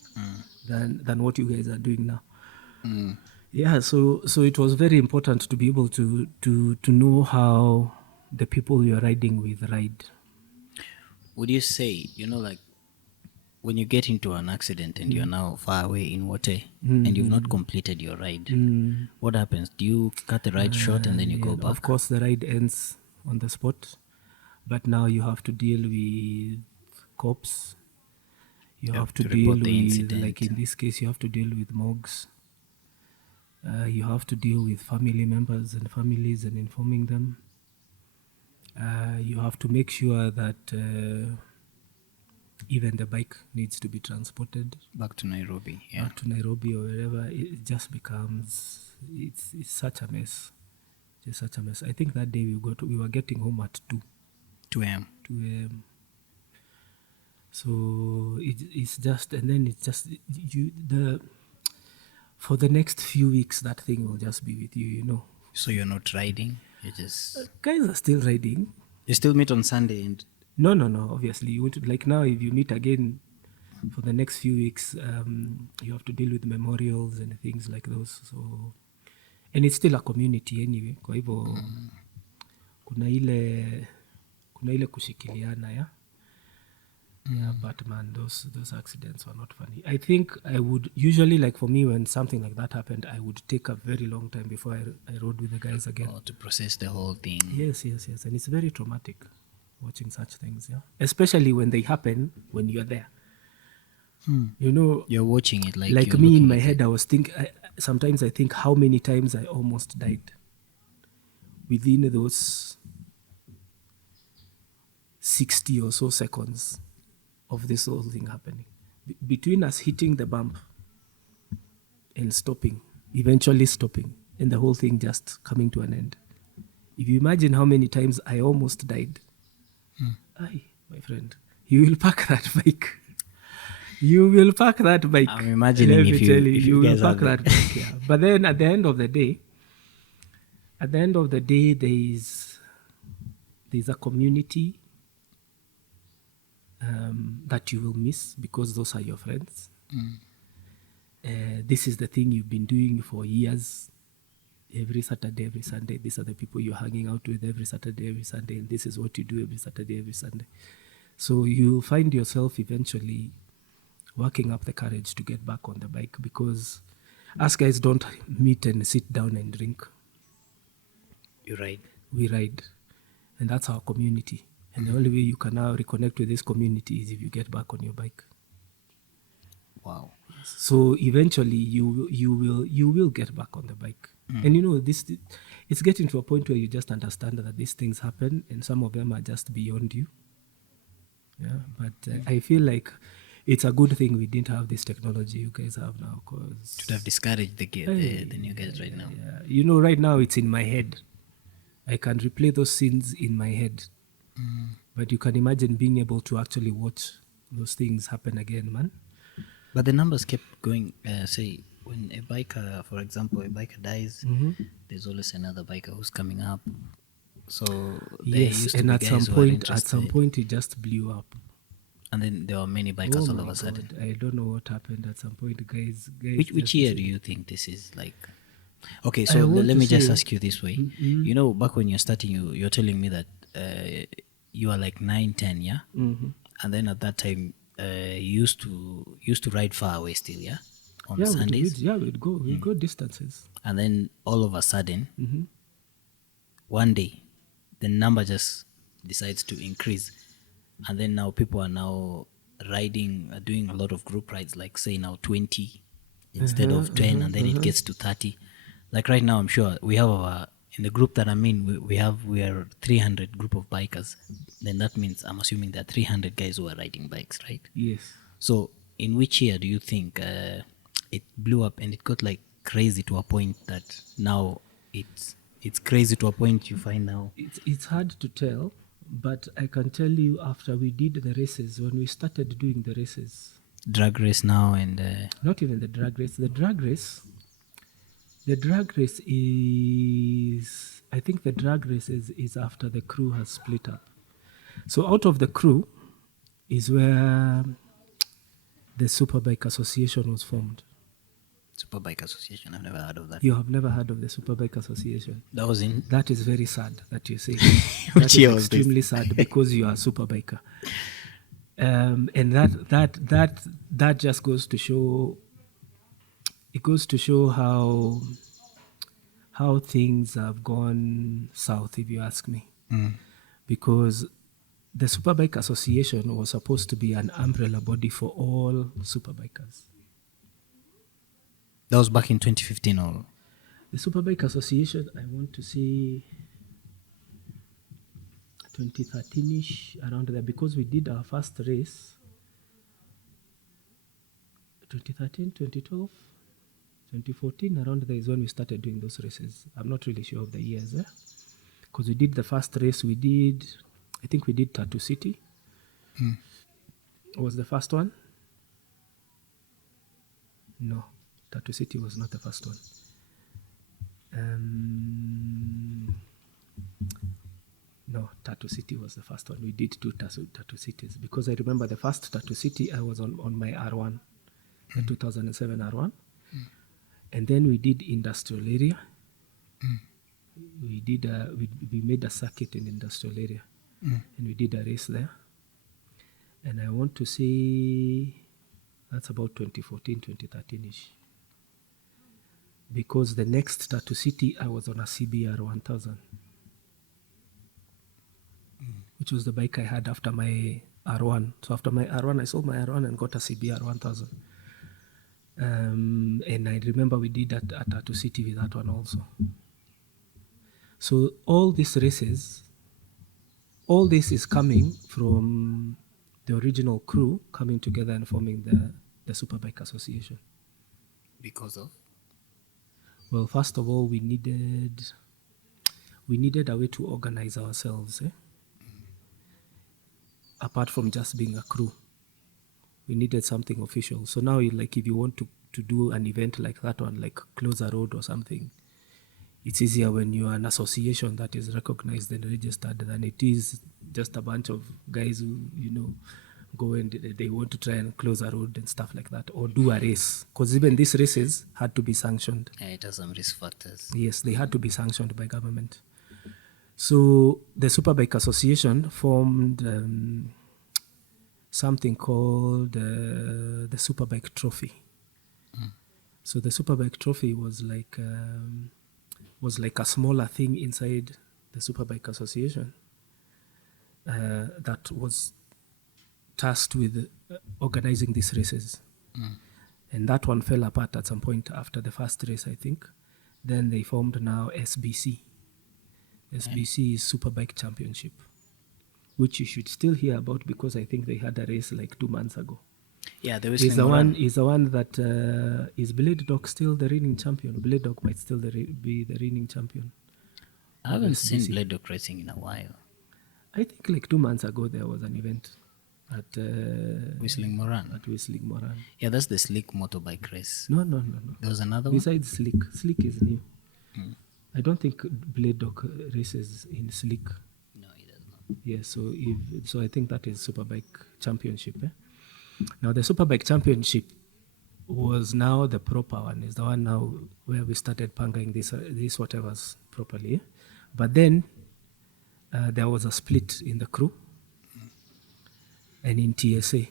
than what you guys are doing now. Yeah, so it was very important to be able to know how the people you're riding with ride. Would you say, like when you get into an accident and you're now far away in water and you've not completed your ride, what happens? Do you cut the ride short and then you go back? Of course, the ride ends on the spot, but now you have to deal with cops. You have to deal with, incident. Like in this case, you have to deal with morgues. You have to deal with family members and families and informing them. You have to make sure that even the bike needs to be transported back to Nairobi. Yeah. Back to Nairobi or wherever. It just becomes it's such a mess. Just such a mess. I think that day we were getting home at 2 a.m. So it's just, and then it's just for the next few weeks that thing will just be with you. So you're not riding, you just guys are still riding. You still meet on Sunday and no, obviously you want to, like now if you meet again for the next few weeks, you have to deal with memorials and things like those. So, and it's still a community anyway, kwa hivyo kuna ile kushikiliana. Yeah, but man, those accidents were not funny. I think I would usually, like for me, when something like that happened, I would take a very long time before I rode with the guys again. To process the whole thing. Yes. And it's very traumatic watching such things, especially when they happen when you're there. You're watching it like me in my head. I was thinking, sometimes I think how many times I almost died within those 60 or so seconds of this whole thing happening. Between us hitting the bump and stopping, eventually stopping, and the whole thing just coming to an end. If you imagine how many times I almost died, my friend, you will pack that bike. You will pack that bike. I'm imagining if you will pack that bike. Yeah. But then at the end of the day, there's a community that you will miss because those are your friends. This is the thing you've been doing for years. Every Saturday, every Sunday, these are the people you're hanging out with every Saturday, every Sunday, and this is what you do every Saturday, every Sunday. So you find yourself eventually working up the courage to get back on the bike because us guys don't meet and sit down and drink. You ride. We ride. And that's our community. And the only way you can now reconnect with this community is if you get back on your bike. Wow. So eventually you will get back on the bike. And this it's getting to a point where you just understand that these things happen and some of them are just beyond you. Yeah, but I feel like it's a good thing we didn't have this technology you guys have now, because Should have discouraged the new guys right now. you know, right now it's in my head. I can replay those scenes in my head. But you can imagine being able to actually watch those things happen again, man. But the numbers kept going. Say when a biker, for example, a biker dies, there's always another biker who's coming up. So there Yes, used to and be at guys some who are point, interested. it just blew up. And then there were many bikers all my of a sudden. God, I don't know what happened at some point, guys. Which just year said- do you think this is like? Okay, I so want let to me just say- ask you this way. You know, back when you're starting, you're telling me that you are like 9, 10, yeah? And then at that time, you used to ride far away still, yeah? On Yeah, Sundays. we'd go distances. And then all of a sudden, one day, the number just decides to increase. And then now people are now doing a lot of group rides, like say now 20 instead of 10, and then it gets to 30. Like right now, I'm sure we have in the group that I'm in, we are 300 group of bikers. Then that means I'm assuming there are 300 guys who are riding bikes, right? Yes. So in which year do you think it blew up and it got like crazy to a point that now it's crazy to a point you find now? It's hard to tell, but I can tell you after we did the races, when we started doing the races, Drag race now and not even the drag race. The drag race is, I think the drag race is after the crew has split up. So out of the crew is where the Superbike Association was formed. Superbike Association. I've never heard of that. You have never heard of the Superbike Association? That was in That is very sad that you say. Which That year is was this? extremely sad because you are a superbiker. And that just goes to show. It goes to show how things have gone south, if you ask me. Because the Superbike Association was supposed to be an umbrella body for all superbikers. that was back in 2015 or The Superbike Association, I want to say 2013-ish, around there, because we did our first race 2013, 2012, 2014, around there is when we started doing those races. I'm not really sure of the years, because we did the first race, I think we did Tattoo City. Was the first one? No, Tattoo City was not the first one. No, Tattoo City was the first one. We did two Tattoo Cities, because I remember the first Tattoo City I was on my R1, the 2007 R1. And then we did industrial area. We did we made a circuit in industrial area, and we did a race there. And I want to say that's about 2014, 2013-ish. Because the next Tattoo City, I was on a CBR 1000, which was the bike I had after my R1. So after my R1, I sold my R1 and got a CBR 1000. And I remember we did a Tattoo City with that one also. So all these races, all this is coming from the original crew coming together and forming the Superbike Association. because of Well, first of all, we needed a way to organize ourselves. Apart from just being a crew, we needed something official. So now, like, if you want to do an event like that one, like close a road or something, it's easier when you are an association that is recognized and registered than it is just a bunch of guys who, go and they want to try and close a road and stuff like that, or do a race. Because even these races had to be sanctioned. it has some risk factors. Yes, they had to be sanctioned by government. So the Superbike Association formed something called the Superbike Trophy. So the Superbike Trophy was like a smaller thing inside the Superbike Association that was tasked with organizing these races. And that one fell apart at some point after the first race, I think. Then they formed now SBC. SBC is Superbike Championship, which you should still hear about because I think they had a race like 2 months ago. Yeah, the He's whistling the Moran. one. He's the one that is Blade Dog still the reigning champion. Blade Dog might still be the reigning champion. I haven't seen Blade Dog racing in a while. I think like 2 months ago there was an event at Whistling Moran. At Whistling Moran. Yeah, that's the slick motorbike race. No. There was another one. Besides Slick, Slick is new. I don't think Blade Dog races in Slick. No, he does not. Yeah, so I think that is Superbike Championship. Now the Superbike Championship was now the proper one. Is the one now where we started panging these whatevers properly. But then there was a split in the crew and in TSA,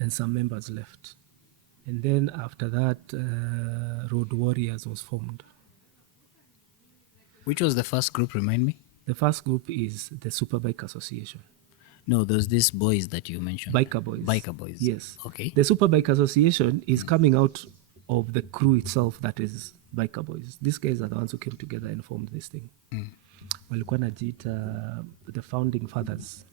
and some members left. And then after that, Road Warriors was formed. Which was the first group, remind me? The first group is the Superbike Association. No, there's these boys that you mentioned. Biker Boys. Biker Boys. Yes. Okay. The Superbike Association is coming out of the crew itself, that is Biker Boys. These guys are the ones who came together and formed this thing. Walikuwa najiita the Founding Fathers.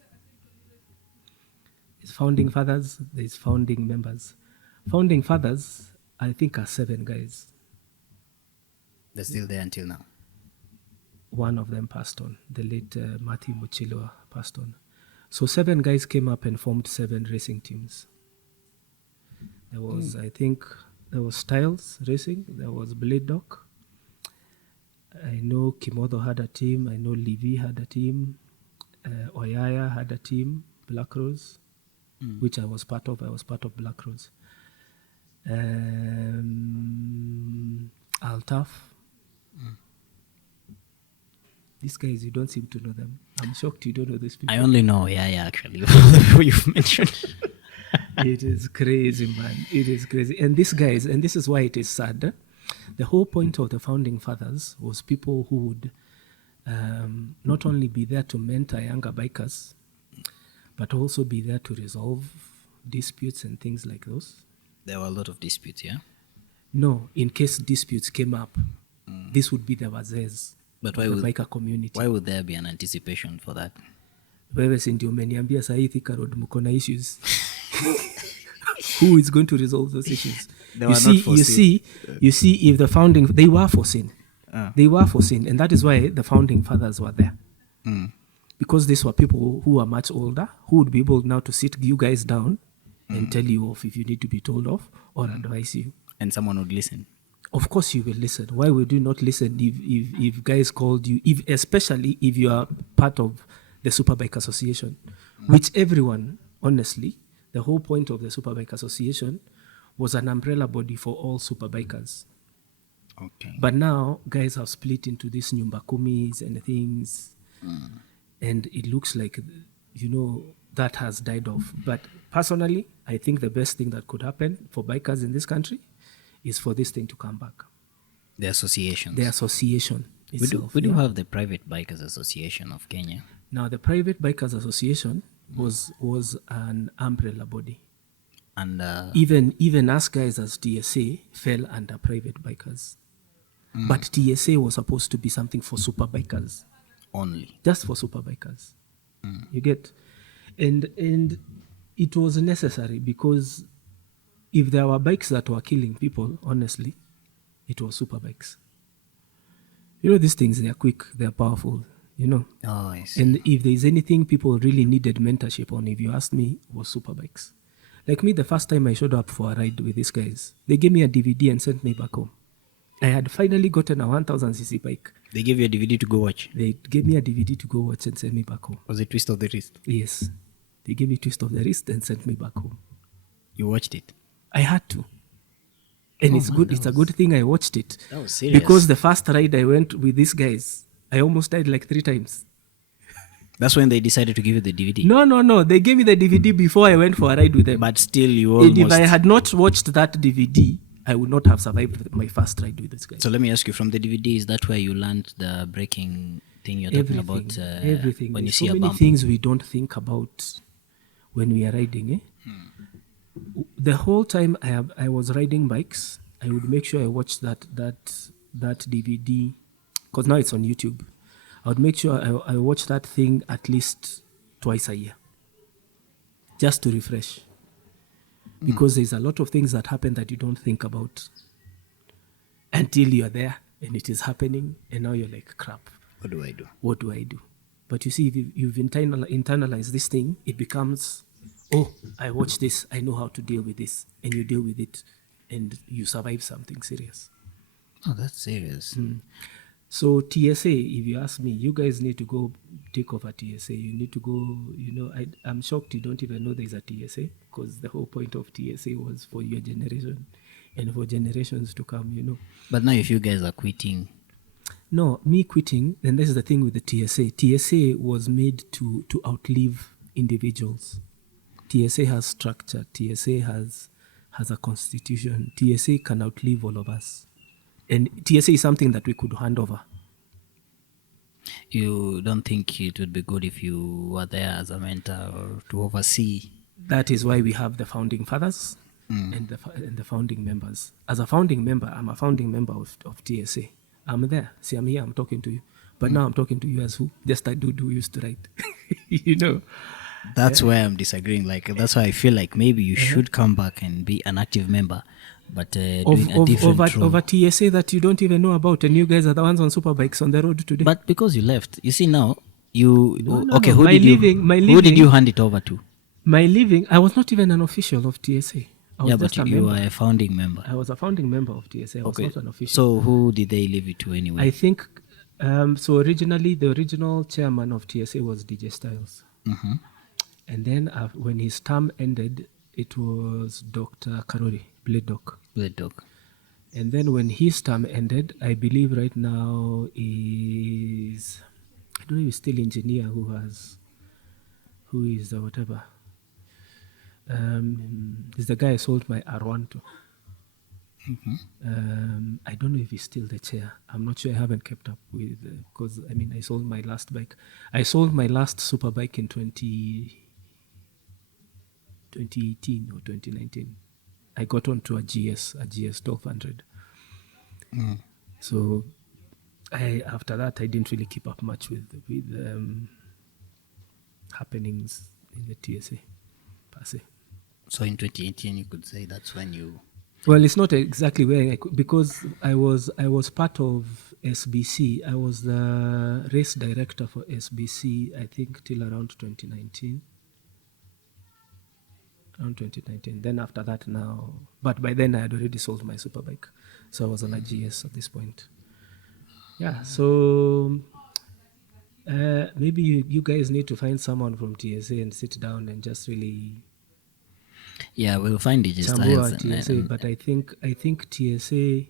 It's Founding Fathers, there's founding members. Founding Fathers, I think, are 7 guys. They're still there until now. One of them passed on. The late Matthew Muchilwa passed on. So 7 guys came up and formed 7 racing teams. There was, I think, there was Styles Racing. There was Blade Dog. I know Kimodo had a team. I know Levy had a team. Oyaya had a team. Black Rose, which I was part of. I was part of Black Rose. Altaf. These guys, you don't seem to know them. I'm shocked you don't know these people. I only know, actually, the people you've mentioned. It is crazy, man. It is crazy. And these guys, and this is why it is sad, the whole point of the Founding Fathers was people who would not only be there to mentor younger bikers, but also be there to resolve disputes and things like those. There were a lot of disputes, yeah? No, in case disputes came up, this would be the wazes. But why the would, biker community. Why would there be an anticipation for that? Wewe si ndio umeniambia sahi Thika Road mko na issues. Who is going to resolve those issues? They were not foreseen. You see, if the founding, they were foreseen. They were foreseen, and that is why the Founding Fathers were there. Because these were people who are much older, who would be able now to sit you guys down and tell you off if you need to be told off or advise you. And someone would listen. Of course you will listen. Why would you not listen if guys called you, especially if you are part of the Superbike Association, which everyone, honestly, the whole point of the Superbike Association was an umbrella body for all superbikers. Okay. But now guys have split into these nyumba kumis and things, and it looks like, that has died off. But personally, I think the best thing that could happen for bikers in this country is for this thing to come back. The associations. The association itself. We do have the Private Bikers Association of Kenya. Now, the Private Bikers Association was an umbrella body. And even us guys as TSA fell under private bikers. But TSA was supposed to be something for super bikers. Only. Just for super bikers. You get? And it was necessary because if there were bikes that were killing people, honestly, it was super bikes. These things, they are quick, they are powerful, Oh, I see. And if there is anything people really needed mentorship on, if you asked me, was super bikes. Like me, the first time I showed up for a ride with these guys, they gave me a DVD and sent me back home. I had finally gotten a 1000cc bike. They gave you a DVD to go watch? They gave me a DVD to go watch and send me back home. Was it Twist of the Wrist? Yes. They gave me Twist of the Wrist and sent me back home. You watched it? I had to. And it's good. It's a good thing I watched it. That was serious. Because the first ride I went with these guys, I almost died like 3 times. That's when they decided to give you the DVD? No. They gave me the DVD before I went for a ride with them. But still, you almost... And if I had not watched that DVD, I would not have survived my first ride with this guy. So let me ask you, from the DVD, is that where you learned the braking thing you're talking about? Everything. When There's you see so a many bump? things we don't think about when we are riding. The whole time I was riding bikes, I would make sure I watched that DVD, because now it's on YouTube. I would make sure I watch that thing at least twice a year, just to refresh. because there's a lot of things that happen that you don't think about until you're there and it is happening, and now you're like, crap, What do I do? what do I do? But you see, if you've internalized this thing, it becomes, oh, I watch this, I know how to deal with this, and you deal with it, and you survive something serious. Oh, that's serious. So TSA, if you ask me, you guys need to go take over TSA. You need to go, I'm shocked you don't even know there's a TSA, because the whole point of TSA was for your generation and for generations to come. But now if you guys are quitting, No, me quitting, and this is the thing with the TSA. TSA was made to outlive individuals. TSA has structure. TSA has a constitution. TSA can outlive all of us. And TSA is something that we could hand over. you don't think it would be good if you were there as a mentor or to oversee? That is why we have the founding fathers and the founding members. As a founding member, I'm a founding member of TSA. I'm there. See, I'm here, I'm talking to you. But now I'm talking to you as who? Just a dude who used to write. That's where I'm disagreeing. Like, that's why I feel like maybe you should come back and be an active member, but doing a different role. Over TSA that you don't even know about, and you guys are the ones on superbikes on the road today. But because you left, you see now, who no. Who did you hand it over to? My leaving, I was not even an official of TSA. I was But just a you member. were a founding member. I was a founding member of TSA. I was not an official. So who did they leave it to anyway? I think, so originally, the original chairman of TSA was DJ Styles. And then when his term ended, it was Dr. Karori, Blade Doc. Blade Doc. And then when his term ended, I believe right now is, I don't know if he's still engineer who is whatever. Is the guy I sold my R1 to. I don't know if he's still the chair. I'm not sure. I haven't kept up with, because I sold my last bike. I sold my last super bike in 2018 or 2019. I got onto a GS 1200. So after that, I didn't really keep up much with happenings in the TSA per se. So in 2018, you could say that's when you... Well, it's not exactly where because I was part of SBC. I was the race director for SBC, I think, till around 2019. Around 2019. Then after that now, but by then I had already sold my superbike. So I was on a GS at this point. Yeah, so maybe you guys need to find someone from TSA and sit down and just really... Yeah, we'll find DJ Styles. TSA, but I think TSA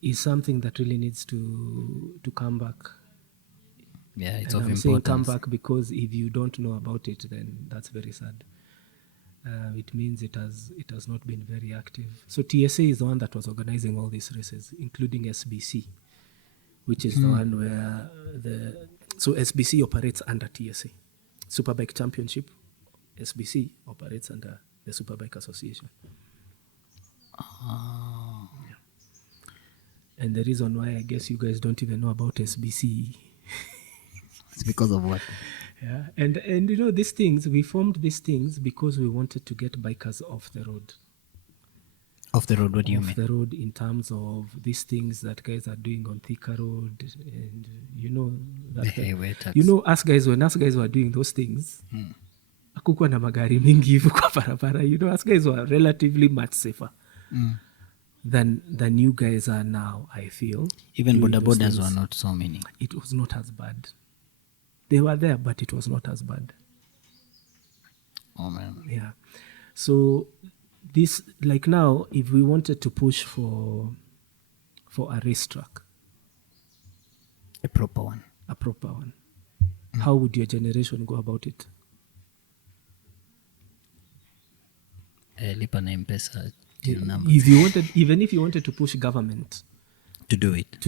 is something that really needs to come back. Yeah, it's and of I'm saying come importance. back because if you don't know about it, then that's very sad. It means it has not been very active. So TSA is the one that was organizing all these races, including SBC, which is the one where so SBC operates under TSA. Superbike Championship, SBC, operates under the Superbike Association. Oh. Yeah. And the reason why I guess you guys don't even know about SBC. It's because of what? Yeah, and these things, we formed these things because we wanted to get bikers off the road. Off the road, what do you mean? Off the road in terms of these things that guys are doing on Thika Road, and us guys, when us guys were doing those things, hakukuwa na magari mingi hivi kwa barabara. Us guys were relatively much safer than you guys are now, I feel. Even border borders were not so many. It was not as bad. They were there, but it was not as bad. Oh, man. Yeah. So this, like now, if we wanted to push for a racetrack, A proper one. how would your generation go about it? Lipa na M-Pesa number. Even if you wanted to push government To do it.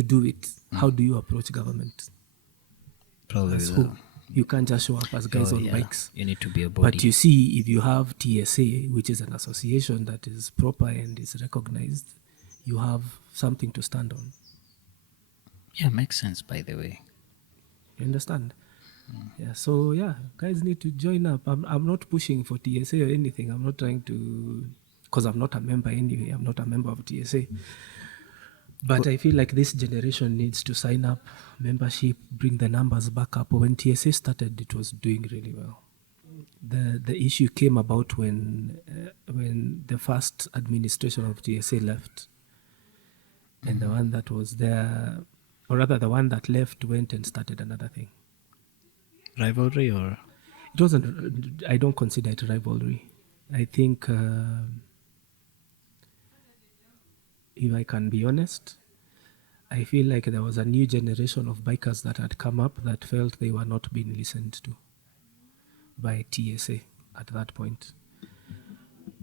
how do you approach government? Probably As who? You can't just show up as guys on bikes. You need to be a body. But you see, if you have TSA, which is an association that is proper and is recognized, you have something to stand on. Yeah, makes sense, by the way. You understand? Yeah, so yeah, guys need to join up. I'm not pushing for TSA or anything. I'm not trying to, because I'm not a member anyway. I'm not a member of TSA. But I feel like this generation needs to sign up, membership, bring the numbers back up. When TSA started, it was doing really well. The issue came about when the first administration of TSA left, and the one that was there, or rather the one that left, went and started another thing. Rivalry or? It wasn't. I don't consider it rivalry. I think, if I can be honest, I feel like there was a new generation of bikers that had come up that felt they were not being listened to by TSA at that point.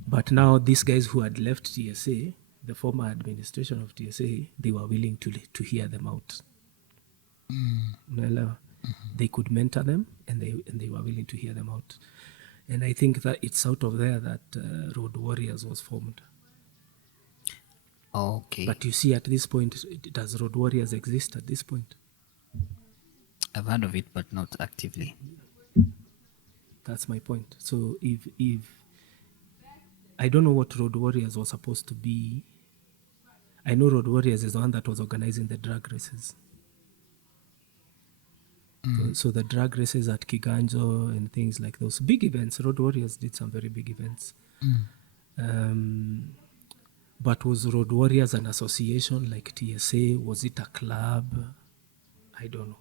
But now these guys who had left TSA, the former administration of TSA, they were willing to hear them out. Well, they could mentor them, and they were willing to hear them out. And I think that it's out of there that Road Warriors was formed. Okay. But you see, at this point, does Road Warriors exist at this point? I've heard of it, but not actively. That's my point. So if I don't know what Road Warriors was supposed to be. I know Road Warriors is the one that was organizing the drag races. So the drag races at Kiganjo and things like those big events, Road Warriors did some very big events. But was Road Warriors an association like TSA? Was it a club? I don't know.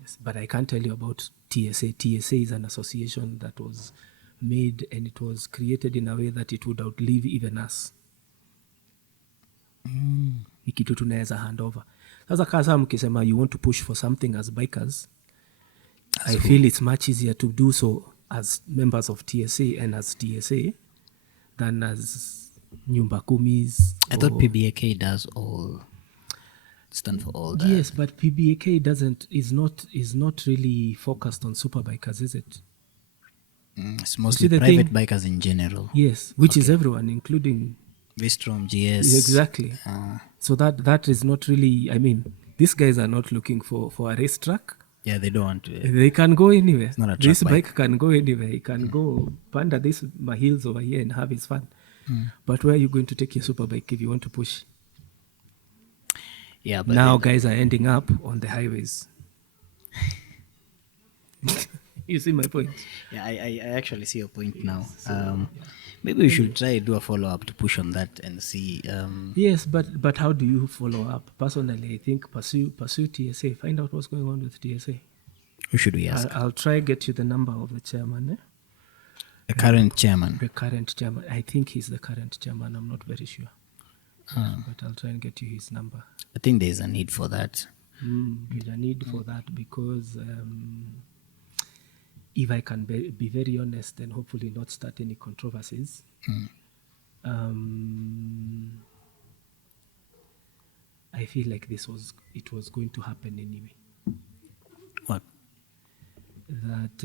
Yes, but I can't tell you about TSA. TSA is an association that was made, and it was created in a way that it would outlive even us. Ni kitu tunaweza hand over. Sasa kasa mkisema you want to push for something as bikers, I feel it's much easier to do so as members of TSA and as TSA than as Nyumba Kumis. I thought PBAK does all, stand for all that. Yes, but PBAK is not really focused on superbikers, is it? It's mostly private bikers in general. Yes, which is everyone, including Vistrom, GS. Exactly. So that is not really, I mean, these guys are not looking for a racetrack. Yeah, they don't want to. They can go anywhere. It's not a track This bike can go anywhere. He can go panda this my hills over here and have his fun. But where are you going to take your superbike if you want to push? Yeah, but now guys are ending up on the highways. You see my point? Yeah, I actually see your point now. Maybe we should try do a follow-up to push on that and see. Yes, but how do you follow up? Personally, I think pursue TSA. Find out what's going on with TSA. Who should we ask? I'll try get you the number of the chairman. The current chairman. The current chairman. I think he's the current chairman. I'm not very sure. But I'll try and get you his number. I think there's a need for that. There's a need for that because if I can be very honest and hopefully not start any controversies, I feel like it was going to happen anyway. What? That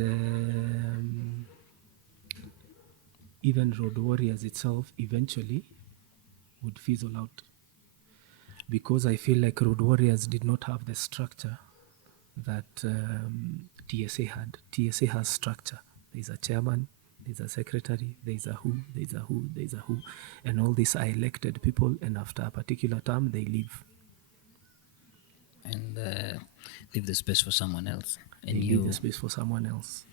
even Road Warriors itself eventually would fizzle out. Because I feel like Road Warriors did not have the structure that TSA had. TSA has structure. There's a chairman, there's a secretary, there's a who, there's a who, there's a who. And all these are elected people, and after a particular term, they leave. And leave the space for someone else. And they leave the space for someone else.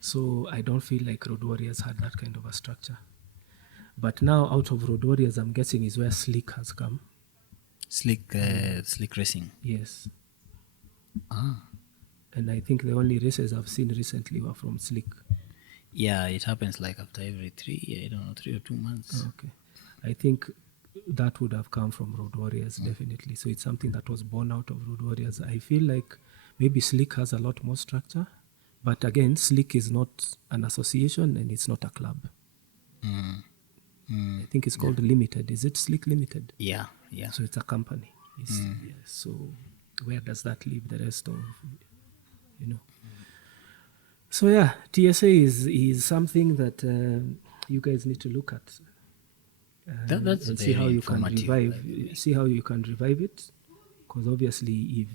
So I don't feel like Road Warriors had that kind of a structure. But now out of Road Warriors, I'm guessing is where Slick has come. Slick Racing. Yes. Ah. And I think the only races I've seen recently were from Slick. Yeah, it happens like after every 3 or 2 months. Okay. I think that would have come from Road Warriors, definitely. So it's something that was born out of Road Warriors. I feel like maybe Slick has a lot more structure. But again, Slick is not an association and it's not a club. I think it's called Limited. Is it Slick Limited? Yeah. So it's a company. So where does that leave the rest of, So yeah, TSA is something that you guys need to look at. That's and see how you can informative. revive. See how you can revive it, because obviously,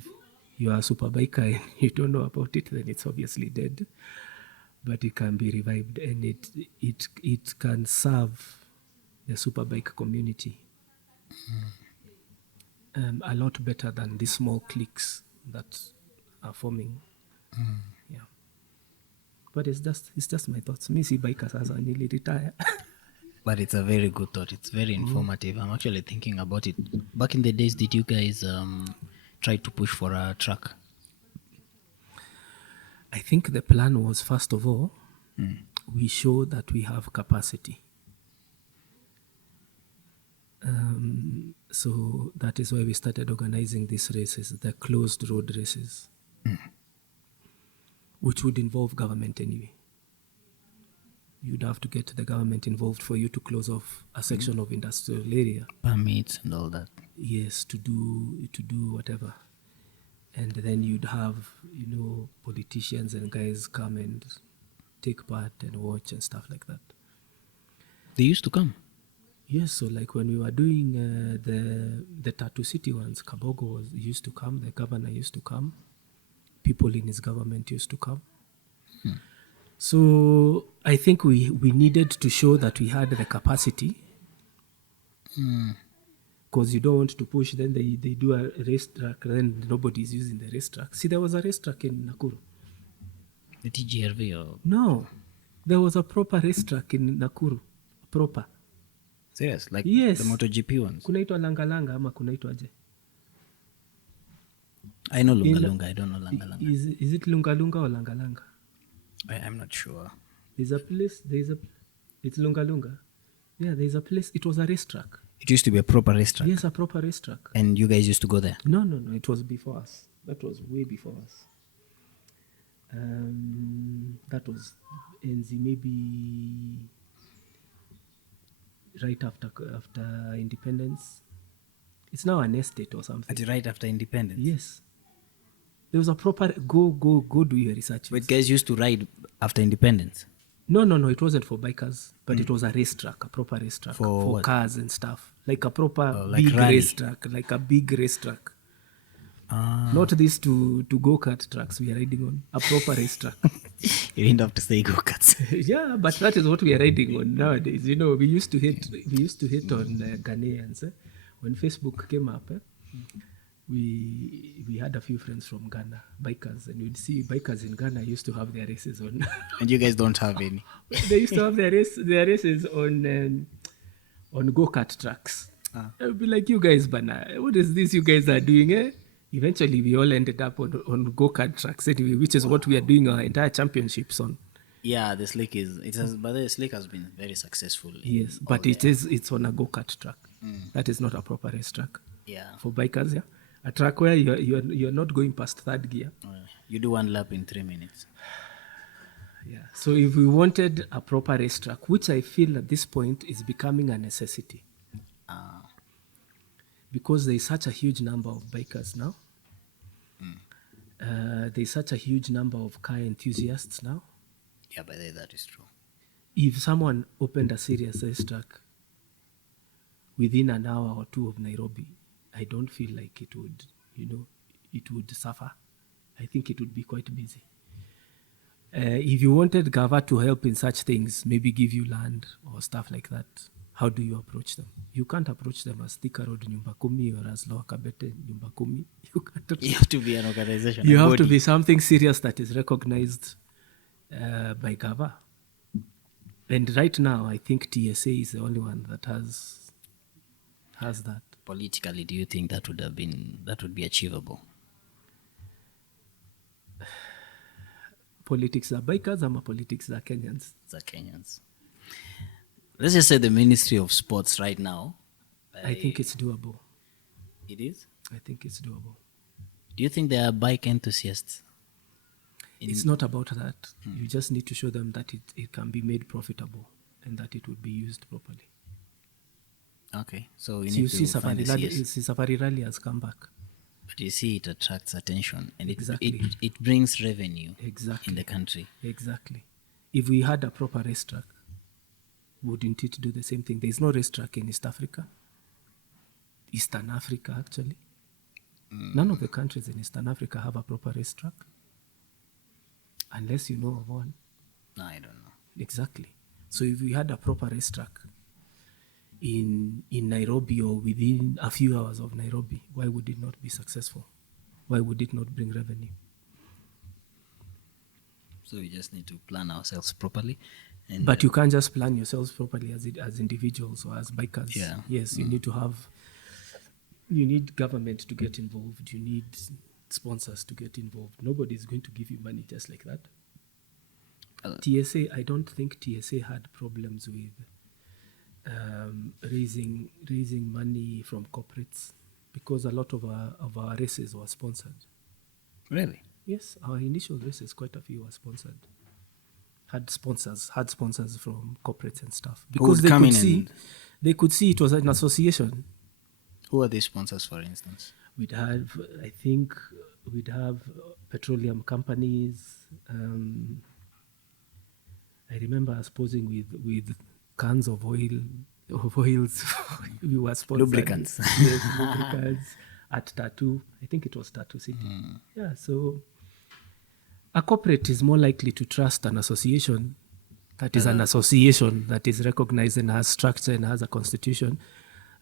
you are a superbiker and you don't know about it, then it's obviously dead. But it can be revived, and it can serve the superbike community a lot better than these small cliques that are forming. Yeah. But it's just my thoughts. Me see bikers as I nearly retire. But it's a very good thought. It's very informative. I'm actually thinking about it. Back in the days, did you guys try to push for a truck? I think the plan was, first of all, we show that we have capacity. So that is why we started organizing these races, the closed road races, which would involve government anyway. You'd have to get the government involved for you to close off a section of industrial area. Permits and all that. Yes, to do whatever. And then you'd have, politicians and guys come and take part and watch and stuff like that. They used to come. Yes, so like when we were doing the Tattoo City ones, Kabogo used to come, the governor used to come, people in his government used to come. So I think we needed to show that we had the capacity, because you don't want to push, then they do a racetrack, then nobody's using the racetrack. See, there was a racetrack in Nakuru. The TGRV or... No, there was a proper racetrack in Nakuru, proper. Serious? Like Yes. the MotoGP ones? Kunaitwa Langalanga ama kunaitwaje? I know Lunga. I don't know Langa. Is it Lungalunga or Langalanga? I'm not sure. It's Lungalunga. Yeah, there's a place. It was a racetrack. It used to be a proper racetrack. Yes, a proper racetrack. And you guys used to go there? No. It was before us. That was way before us. That was NZ, maybe right after independence. It's now an estate or something. Right after independence? Yes. There was a proper go do your research. But guys used to ride after independence? No. It wasn't for bikers, but it was a racetrack, a proper racetrack for cars and stuff. Like a proper like big rally. racetrack, like a big racetrack. Not these to go-kart tracks we are riding on, a proper racetrack. You didn't have to say go-karts. Yeah, but that is what we are riding on nowadays. We used to hit on Ghanaians. When Facebook came up, we had a few friends from Ghana, bikers, and we'd see bikers in Ghana used to have their races on. And you guys don't have any? They used to have their races on go-kart tracks. I'd be like, you guys, bana, what is this you guys are doing, eh? Eventually, we all ended up on go-kart tracks anyway, which is what we are doing our entire championships on. Yeah, the Slick but the Slick has been very successful. Yes, but it's on a go-kart track. That is not a proper race track. Yeah. For bikers, yeah. A track where you're not going past third gear. You do one lap in 3 minutes. Yeah. So if we wanted a proper racetrack, which I feel at this point is becoming a necessity, because there is such a huge number of bikers now. There is such a huge number of car enthusiasts now. Yeah, but that is true. If someone opened a serious racetrack within an hour or two of Nairobi, I don't feel like it would, it would suffer. I think it would be quite busy. If you wanted Gava to help in such things, maybe give you land or stuff like that, how do you approach them? You can't approach them as Thika Road Nyumba Kumi or as Lower Kabete Nyumba Kumi. You have to be an organization. You have to be something serious that is recognized by Gava. And right now, I think TSA is the only one that has that. Politically, do you think that would be achievable? Politics are bikers, or politics are Kenyans? The Kenyans. Let's just say the Ministry of Sports right now. I think it's doable. It is? I think it's doable. Do you think there are bike enthusiasts? It's not about that. You just need to show them that it can be made profitable and that it would be used properly. Okay, so we So need you to see find the CS. Safari Rally has come back. But you see, it attracts attention and Exactly. it brings revenue Exactly. in the country. Exactly. If we had a proper racetrack, wouldn't it do the same thing? There is no racetrack in East Africa. Eastern Africa, actually. None of the countries in Eastern Africa have a proper racetrack, unless you know of one. No, I don't know. Exactly. So if we had a proper racetrack in Nairobi or within a few hours of Nairobi, why would it not be successful? Why would it not bring revenue? So we just need to plan ourselves properly. And But you can't just plan yourselves properly as individuals or as bikers. Yeah. Yes, you need to have, you need government to get involved. You need sponsors to get involved. Nobody is going to give you money just like that. TSA, I don't think TSA had problems with raising money from corporates, because a lot of our races were sponsored. Really? Yes, our initial races, quite a few were sponsored. Had sponsors from corporates and stuff, because would come in they could see it was an association. Who are these sponsors, for instance? We'd have petroleum companies. I remember us posing with cans of oils. We were sponsored. Lubricants. Yes, lubricants at Tattoo. I think it was Tattoo City. Yeah, so a corporate is more likely to trust an association that is an association that is recognized and has structure and has a constitution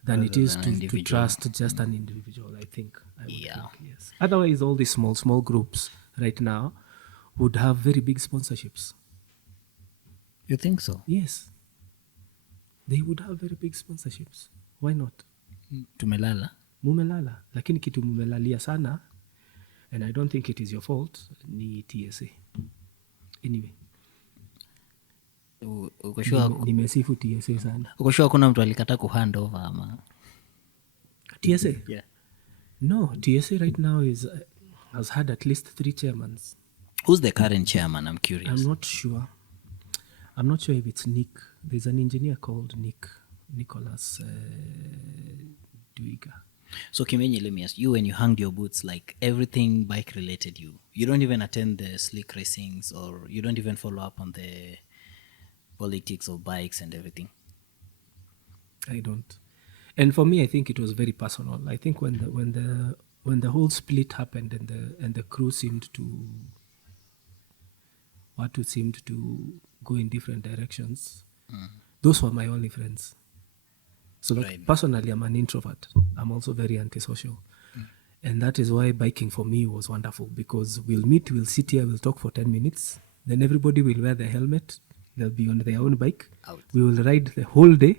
than it is to trust just an individual, I think. I would think, yes. Otherwise, all these small groups right now would have very big sponsorships. You think so? Yes. They would have very big sponsorships. Why not? Tumelala? Mumelala. Lakini kitu mumelalia sana, and I don't think it is your fault, ni TSA. Anyway. Nimesifu TSA sana. Uko sure kuna mtu alikata kuhand over ama? TSA? Yeah. No, TSA right now has had at least 3 chairmen. Who's the current chairman? I'm curious. I'm not sure if it's Nick. There's an engineer called Nicholas Duiga. So Kimenyi, let me ask you, when you hung your boots, like everything bike related, you don't even attend the slick racings, or you don't even follow up on the politics of bikes and everything? I don't. And for me, I think it was very personal. I think when the whole split happened and the crew seemed to go in different directions, those were my only friends. So like, personally, I'm an introvert. I'm also very antisocial. And that is why biking for me was wonderful, because we'll meet, we'll sit here, we'll talk for 10 minutes. Then everybody will wear the helmet. They'll be on their own bike. We will ride the whole day.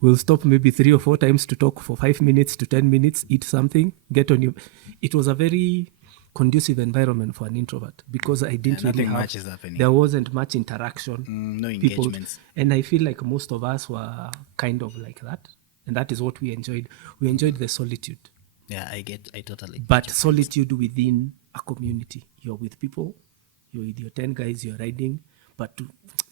We'll stop maybe 3 or 4 times to talk for 5 minutes to 10 minutes, eat something, get on you. It was a very conducive environment for an introvert, because I didn't really there wasn't much interaction. No engagements. And I feel like most of us were kind of like that. And that is what we enjoyed. We enjoyed the solitude. Yeah, I totally get. But solitude within a community. You're with people, you're with your 10 guys, you're riding, but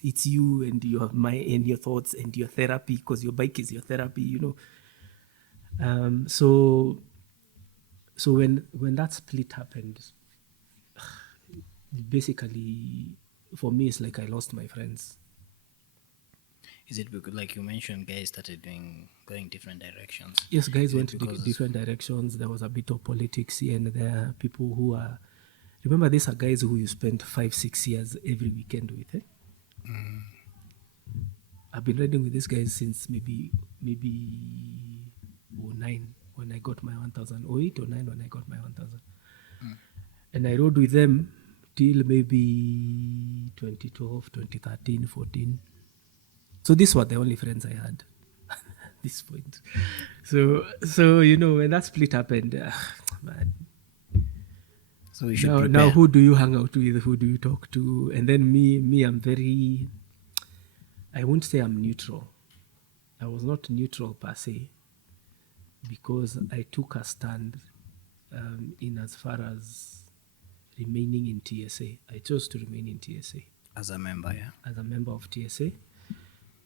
it's you and your mind and your thoughts and your therapy, because your bike is your therapy, you know. So when that split happened, basically for me it's like I lost my friends. Is it because, like you mentioned, guys started going different directions? Yes, guys went different directions. There was a bit of politics here and there. People who are, remember, these are guys who you spend 5-6 years every weekend with. I've been riding with these guys since maybe 2009 when I got my 1000, 08 or 09 when I got my 1000. And I rode with them till maybe 2012, 2013, 14. So these were the only friends I had at this point. So you know, when that split happened, man. So we should now who do you hang out with? Who do you talk to? And then me, I'm very, I won't say I'm neutral. I was not neutral per se, because I took a stand in as far as remaining in TSA. I chose to remain in TSA. As a member, yeah? As a member of TSA.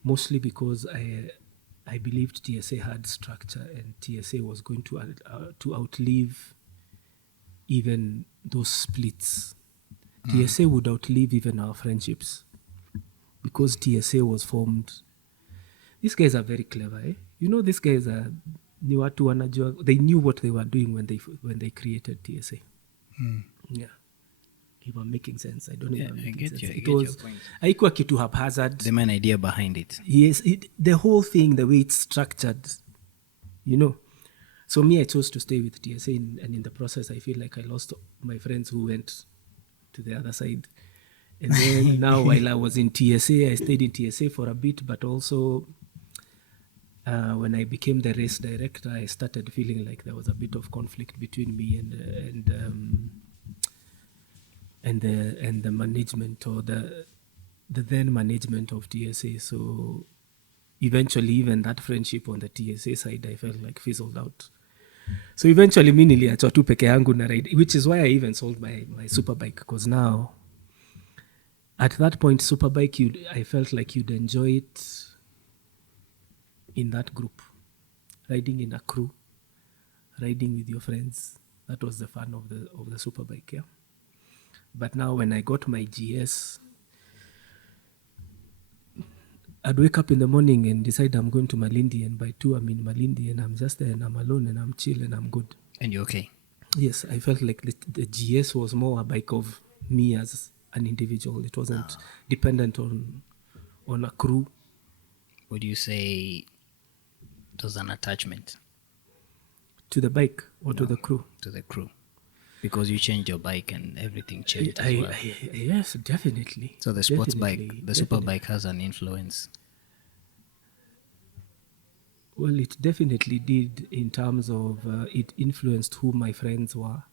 Mostly because I believed TSA had structure, and TSA was going to outlive even those splits. TSA would outlive even our friendships, because TSA was formed. These guys are very clever, eh? You know, these guys are ni watu wanajua, they knew what they were doing when they created TSA. Yeah. If I'm making sense, I don't know if I'm making sense. It was haikuwa kitu haphazard. The main idea behind it. Yes, the whole thing, the way it's structured, you know. So me, I chose to stay with TSA, and in the process, I feel like I lost my friends who went to the other side. And then now, while I was in TSA, I stayed in TSA for a bit, but also when I became the race director, I started feeling like there was a bit of conflict between me and the management, or the then management of TSA. So eventually, even that friendship on the TSA side, I felt like fizzled out. So eventually, mi niliachwa tu peke yangu na ride, which is why I even sold my superbike, because now, at that point, superbike, I felt like you'd enjoy it in that group, riding in a crew, riding with your friends. That was the fun of the superbike, yeah. But now when I got my GS, I'd wake up in the morning and decide I'm going to Malindi, and by 2 I'm in Malindi, and I'm just there and I'm alone and I'm chill and I'm good. And you're okay? Yes, I felt like the GS was more a bike of me as an individual. It wasn't dependent on a crew. Would you say it was an attachment? To the bike or to the crew? To the crew. Because you changed your bike and everything changed as well. Yes, definitely. So the sports bike, the super bike has an influence. Well, it definitely did, in terms of it influenced who my friends were.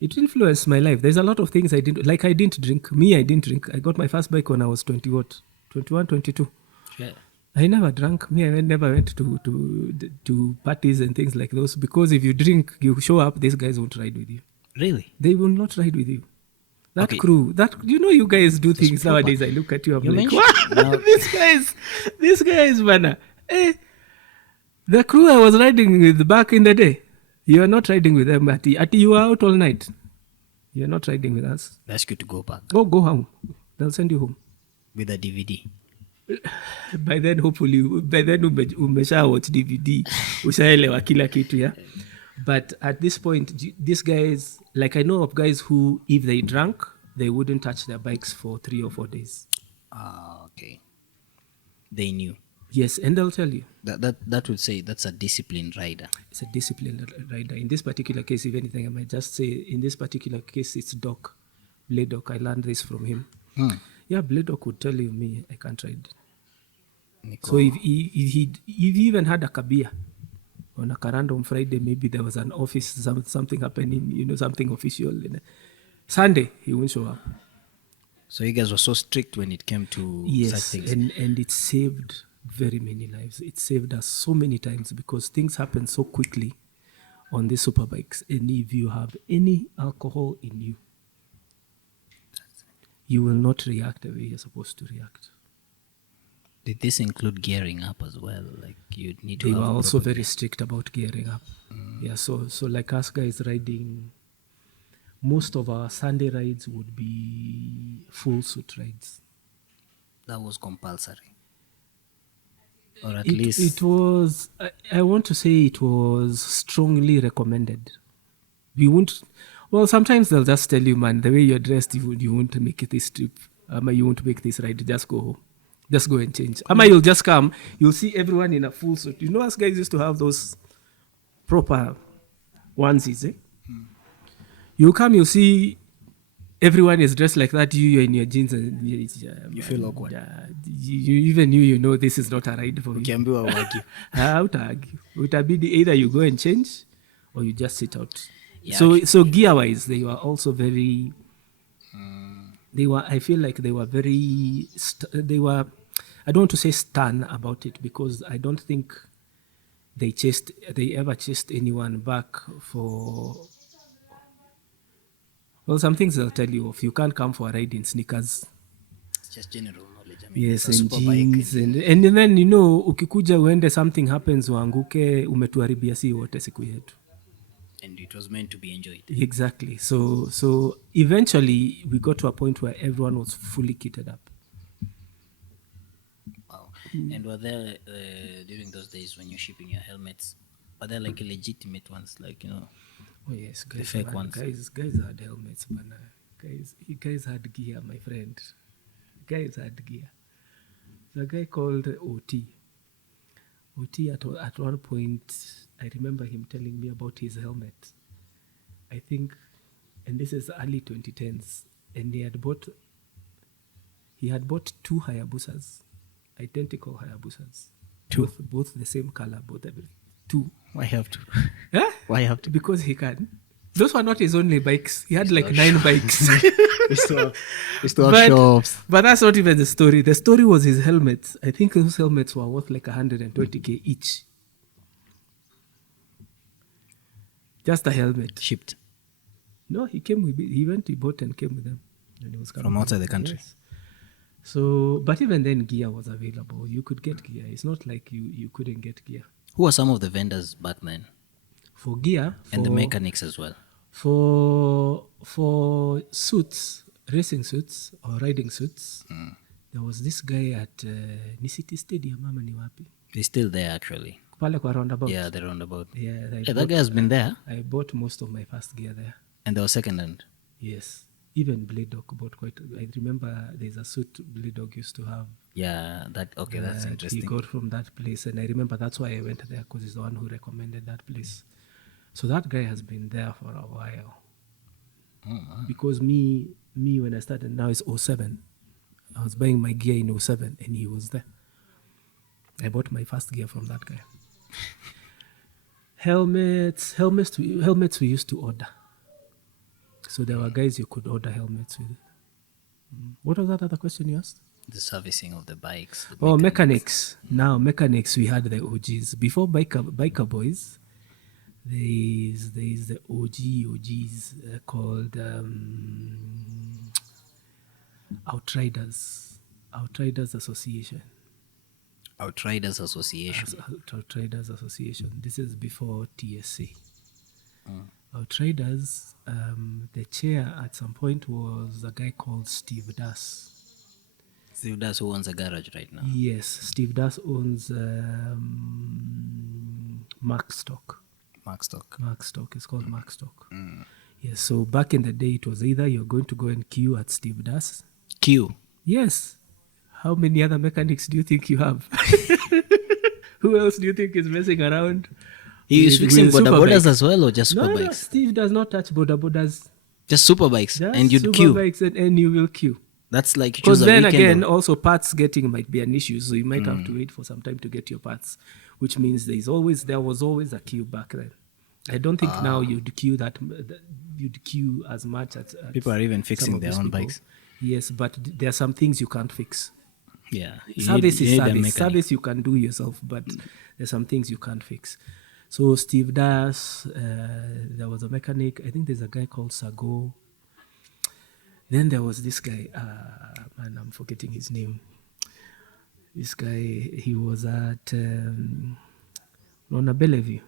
It influenced my life. There's a lot of things I didn't, like I didn't drink. I didn't drink. I got my first bike when I was 21, 22. Yeah. I never drank. I never went to parties and things like those, because if you drink, you show up, these guys won't ride with you. Really? They will not ride with you. That Okay. crew, you guys do things proper. nowadays. I look at you, I'm You like, mentioned- wow, these guys, man. The crew I was riding with back in the day, you are not riding with them. At you are out all night. You are not riding with us. They ask you to go back Go home. They'll send you home. with a DVD. By then umesha watch DVD, ushaelewa kila kitu, yeah. But at this point, these guys, like I know of guys who, if they drank, they wouldn't touch their bikes for 3 or 4 days. Okay. They knew. Yes, and they'll tell you. That would say that's a disciplined rider. It's a disciplined rider. In this particular case, if anything, I might just say, in this particular case, it's Doc. Blade Doc. I learned this from him. Yeah, Blade Doc would tell you, me, I can't ride. Nico. So if he even had a kabia on a random Friday, maybe there was an office, something happening, something official. Sunday, he won't show up. So you guys were so strict when it came to such things. And it saved very many lives. It saved us so many times, because things happen so quickly on the superbikes. And if you have any alcohol in you, you will not react the way you're supposed to react. Did this include gearing up as well? Like you need to. They have were also proper- very strict about gearing up. Yeah, so like us guys riding, most of our Sunday rides would be full suit rides. That was compulsory, or at It least was, I want to say it was strongly recommended. We won't, well, sometimes they'll just tell you, man, the way you're dressed, you won't make it this trip. You won't make this ride, just go home. Just go and change. You'll just come, you'll see everyone in a full suit. Us guys used to have those proper onesies, You come, you'll see everyone is dressed like that. You're in your jeans and you feel awkward. Even this is not a ride for you. Ukiambiwa uargue. Hautaargue. Utabidi either you go and change or you just sit out. Yeah, So gear wise, they were also very. I feel like they were very. I don't want to say stern about it, because I don't think they ever chased anyone back for. Well, some things they'll tell you, if you can't come for a ride in sneakers. It's just general knowledge. I mean, Yes, it's a and super bike. jeans, and then ukikuja uende, something happens, uanguke, umetuharibia si wote siku yetu. And it was meant to be enjoyed. Exactly. So eventually we got to a point where everyone was fully kitted up. Wow. And were there during those days when you're shipping your helmets? Were there like legitimate ones, like Oh yes, the guys. fake ones? Guys had helmets, man. Guys had gear, my friend. Guys had gear. The guy called OT. OT at one point, I remember him telling me about his helmet. I think, and this is early 2010s, and he had bought 2 Hayabusas, identical Hayabusas. Two? Both the same color, both everything. 2. Why have to? Huh? Why have to? Because he can. Those were not his only bikes. He had like 9 bikes. We still have shops. But that's not even the story. The story was his helmets. I think those helmets were worth like 120K each. Just a helmet. Shipped No, he came with it. He bought and came with them. And he was coming from outside the country. Yes. So, but even then, gear was available. You could get gear. It's not like you couldn't get gear. Who were some of the vendors back then? For gear. And the mechanics as well. For suits, racing suits or riding suits, there was this guy at Nisiti Stadium, Mama ni wapi? He's still there actually. Pale kwa roundabout. Yeah, the roundabout. Yeah, That guy has been there. I bought most of my first gear there. And they were second hand. Yes. Even Blade Dog bought quite. I remember there's a suit Blade Dog used to have. Yeah, that's interesting. He got from that place, and I remember that's why I went there, because he's the one who recommended that place. So that guy has been there for a while. Because me when I started, now it's 07. I was buying my gear in 07, and he was there. I bought my first gear from that guy. Helmets we used to order. So there were guys you could order helmets with. What was that other question you asked? The servicing of the bikes. Mechanics. Now, mechanics, we had the OGs. Before biker boys, there is the OGs called Outriders Association. Outriders Association. Outriders Association. This is before TSA. Outriders, the chair at some point was a guy called Steve Das. Steve Das, who owns a garage right now. Yes, Steve Das owns Mark Stock. It's called Mark Stock. Yes, so back in the day, it was either you're going to go and queue at Steve Das. Queue? Yes. How many other mechanics do you think you have? Who else do you think is messing around? He is fixing bodas as well, or just superbikes? No, Steve does not touch bodas. Just superbikes, and you'd queue. Superbikes, and you will queue. That's like, because then again, also parts getting might be an issue, so you might have to wait for some time to get your parts, which means there was always a queue back then. I don't think now you'd queue as much as people are even fixing their own bikes. Yes, but there are some things you can't fix. Yeah, service is service. Service you can do yourself, but there's some things you can't fix. So Steve Das, there was a mechanic. I think there's a guy called Sago. Then there was this guy. Man, I'm forgetting his name. This guy, he was at on a Bellevue.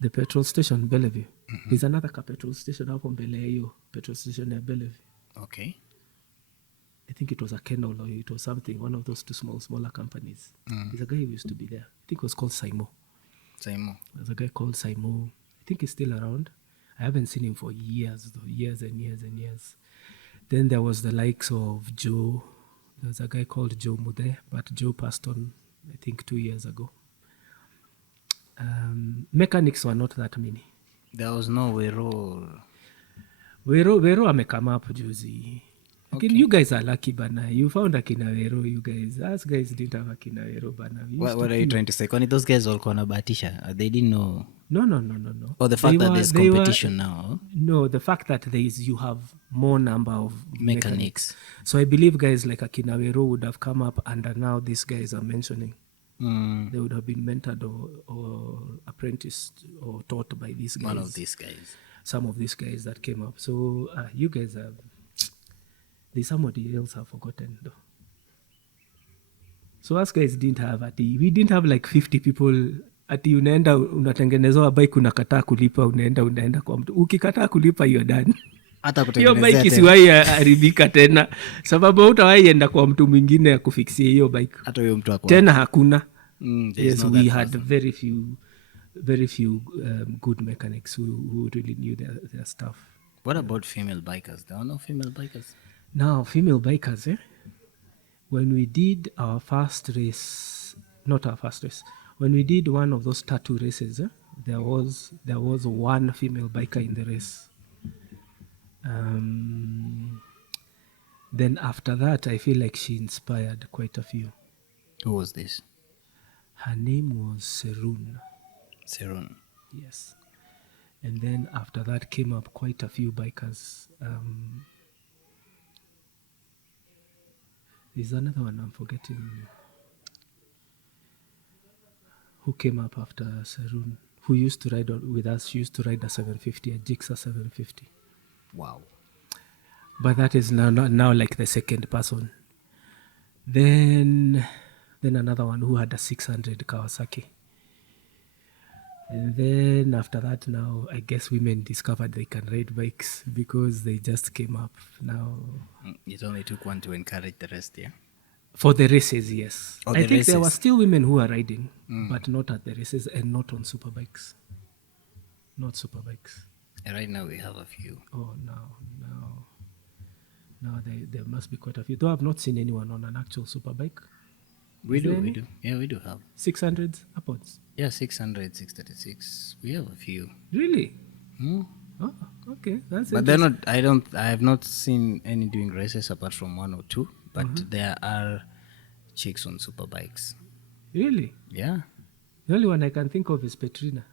The petrol station, Bellevue. There's another petrol station up on Bellevue. Petrol station near Bellevue. Okay. I think it was a kennel or it was something, one of those two smaller companies. There's a guy who used to be there. I think it was called Saimo. There's a guy called Saimo. I think he's still around. I haven't seen him for years and years and years. Then there was the likes of Joe. There was a guy called Joe Mude, but Joe passed on, I think, 2 years ago. Mechanics were not that many. There was no Wh33lz. Wh33lz amekama up juzi. Okay. You guys are lucky, bana. You found Akina Wh33lz, you guys. Us guys didn't have Akina Wh33lz, bana. What are you trying to say? Kwani those guys walikuwa na bahatisha? They didn't know. No. Or the fact that there's competition now. No, the fact that you have more number of mechanics. So I believe guys like Akina Wh33lz would have come up under now these guys are mentioning. They would have been mentored or apprenticed or taught by these guys. One of these guys. Some of these guys that came up. So you guys have... There's somebody else I've forgotten though. So us guys didn't have we didn't have like 50 people ati unaenda unatengenezewa bike unakataa kulipa unaenda kwa mtu ukikataa kulipa you're done. Hata hiyo kutengenezea bike tena. isiwahi haribika tena, sababu hautawahi enda kwa mtu mwingine ya kufiksia hiyo bike Hata huyo mtu ako tena, hakuna. there's Yes, no we that had person. very few good mechanics who really knew their stuff. What about female bikers? There are no female bikers. Now, female bikers, when we did our first race, not our first race, when we did one of those tattoo races, there was one female biker in the race. Then after that, I feel like she inspired quite a few. Who was this? Her name was Serun. Serun. Yes. And then after that came up quite a few bikers. There's another one I'm forgetting. Who came up after Serun? Who used to ride with us? She used to ride a 750, a Jigsaw 750. Wow. But that is now like the second person. Then another one who had a 600 Kawasaki. And then after that, now I guess women discovered they can ride bikes because they just came up now. It only took one to encourage the rest, yeah? For the races, yes. Oh, I the think there were races. still women who are riding, but not at the races and not on superbikes. Not superbikes. Right now we have a few. Oh, now there must be quite a few. Though I've not seen anyone on an actual superbike. We Is there do. any? Yeah, we do have. 600s upwards. Yeah, 600, 636. We have a few. Really? Hmm? Oh, okay. That's But they're interesting. not, I have not seen any doing races apart from one or two. But there are chicks on super bikes. Really? Yeah. The only one I can think of is Petrina.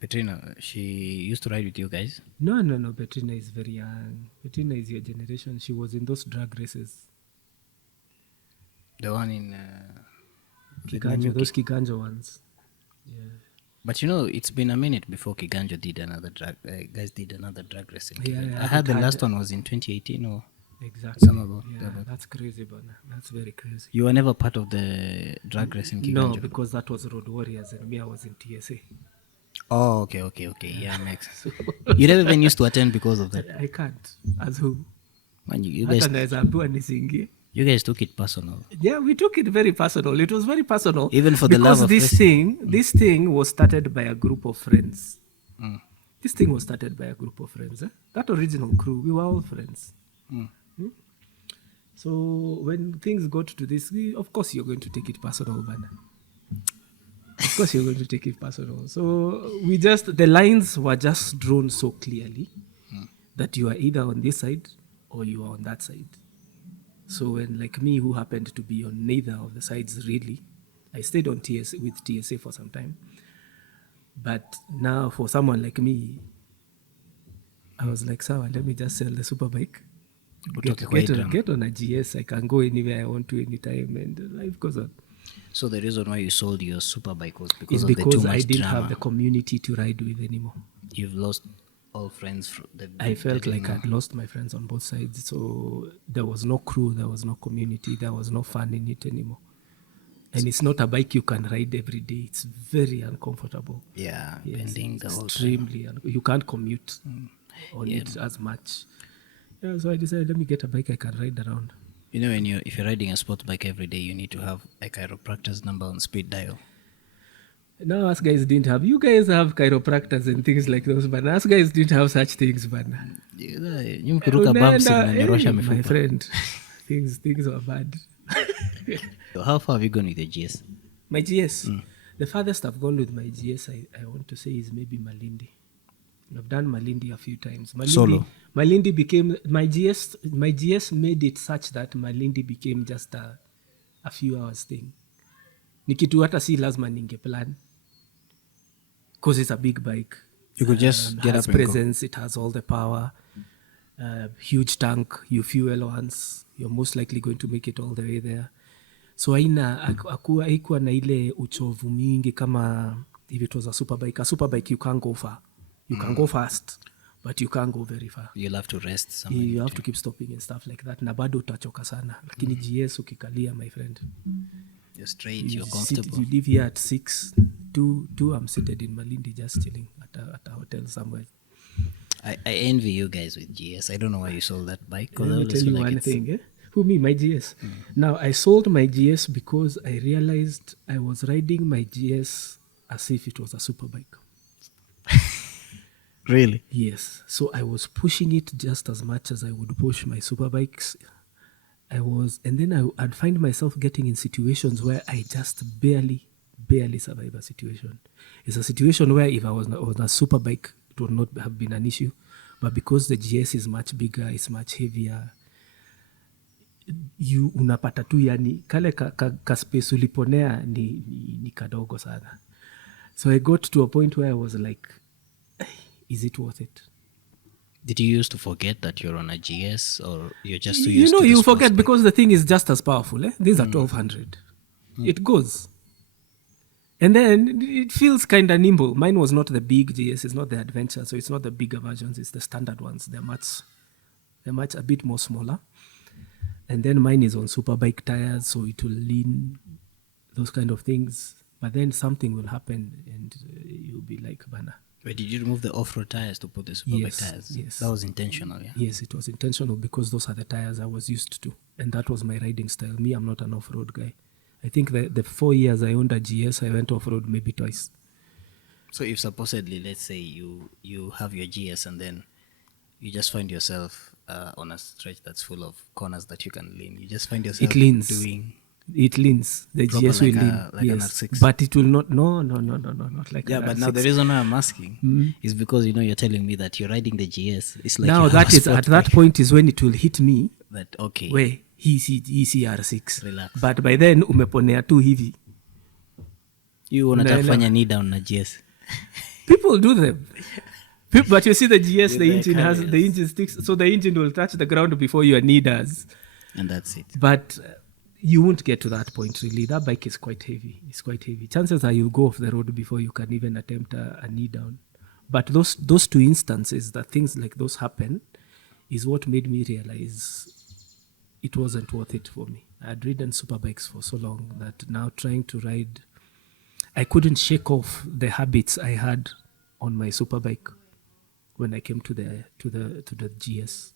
Petrina, she used to ride with you guys? No. Petrina is very young. Petrina is your generation. She was in those drag races. The one in... Kiganjo, those Kiganjo ones. Yeah. But you know, it's been a minute before Kiganjo did another drag... guys did another drag race in Kiganjo. Yeah, I heard the had- last one was in 2018 or... Exactly. Some about- Yeah, about- that's crazy, Bana. That's very crazy. You were never part of the drag race in No, Kiganjo? because that was Road Warriors and me, I was in TSA. Oh, okay. Yeah, makes sense. You never even used to attend because of that. I can't. As who? Man, you Hata guys, naweza ambiwa nisingie. you guys took it personal. Yeah, we took it very personal. It was very personal. Even for the because love of this racing. this thing was started by a group of friends. Mm. This thing was started by a group of friends. That original crew, we were all friends. Mm. So when things got to this, of course you're going to take it personal, Bana. Of course you're going to take it personal. So the lines were just drawn so clearly that you are either on this side or you are on that side. So when, like me, who happened to be on neither of the sides really, I stayed on with TSA for some time. But now for someone like me, I was like, Sawa, let me just sell the superbike. Get on a GS. I can go anywhere I want to anytime, and life goes on. So the reason why you sold your superbike was because It's of the too because much I didn't drama. have the community to ride with anymore. You've lost all friends. I felt like I'd lost my friends on both sides. So there was no crew, there was no community, there was no fun in it anymore. And it's not a bike you can ride every day. It's very uncomfortable. Yeah, Yes, bending the whole time. extremely. You can't commute on it as much. Yeah, so I decided, let me get a bike I can ride around. You know, if you're riding a sports bike every day, you need to have a chiropractor's number on speed dial. No, us guys didn't have. You guys have chiropractors and things like those, but us guys didn't have such things, but You mkiruka bumps mnanyorosha my mifupa. friend, things were bad. So how far have you gone with the GS? My GS, the farthest I've gone with my GS, I want to say is maybe Malindi. I've done Malindi a few times. Solo? Malindi became my GS. My GS made it such that Malindi became just a few hours thing. Ni kitu hata si lazima ningeplan. Because it's a big bike. You could just get has up and go. presence, it has all the power, huge tank, you fuel once, you're most likely going to make it all the way there. So haikuwa na ile uchovu mingi kama if it was a superbike. A superbike you can't go far. You can go fast, but you can't go very far. You'll have to rest somewhere. You have to keep stopping and stuff like that. Na bado utachoka sana. Lakini GS ukikalia, my friend. You're straight, you're You comfortable. leave here at 6. 2 I'm seated in Malindi just chilling at a hotel somewhere. I envy you guys with GS. I don't know why you sold that bike. 'Cause I Let me always tell feel you like one it's- thing. Who, me? My GS. Now, I sold my GS because I realized I was riding my GS as if it was a superbike. Really? Yes. So I was pushing it just as much as I would push my superbikes. And then I'd find myself getting in situations where I just barely survive a situation. It's a situation where if I was on a superbike, it would not have been an issue. But because the GS is much bigger, it's much heavier, you unapata tu yani kale ka space uliponea ni kadogo sana. So I got to a point where I was like, is it worth it? Did you used to forget that you're on a GS, or you're just too You used know, to the you sports forget bike? because the thing is just as powerful. These are 1200. It goes. And then it feels kind of nimble. Mine was not the big GS, it's not the adventure, so it's not the bigger versions, it's the standard ones. They're much a bit more smaller. And then mine is on superbike tires, so it will lean, those kind of things. But then something will happen and you'll be like, Bana. Wait, did you remove the off-road tires to put the superbike Yes, tires? yes. That was intentional, yeah? Yes, it was intentional because those are the tires I was used to. And that was my riding style. Me, I'm not an off-road guy. I think the 4 years I owned a GS, I went off-road maybe twice. So if supposedly, let's say you have your GS and then you just find yourself on a stretch that's full of corners that you can lean, you just find yourself It leans. doing... It leans. The Proper GS will like a- lean. like an Yes. R6. But it will not. No, not like Yeah, an but now the R6. reason why I'm asking is because, you're telling me that you're riding the GS. It's like Now you have that a is sport at that bike point is when it will hit me that, okay, where he's R6. Relax. But by then umeponea tu hivi. you unataka Unaelewa. kufanya knee down na GS. People do them. But you see the GS, With the the engine has carriers. the engine sticks, so the engine will touch the ground before your knee does. And that's it. But you won't get to that point really. That bike is quite heavy. It's quite heavy. Chances are you'll go off the road before you can even attempt a knee down. But those two instances that things like those happen is what made me realize it wasn't worth it for me. I had ridden superbikes for so long that now trying to ride, I couldn't shake off the habits I had on my superbike when I came to the GS.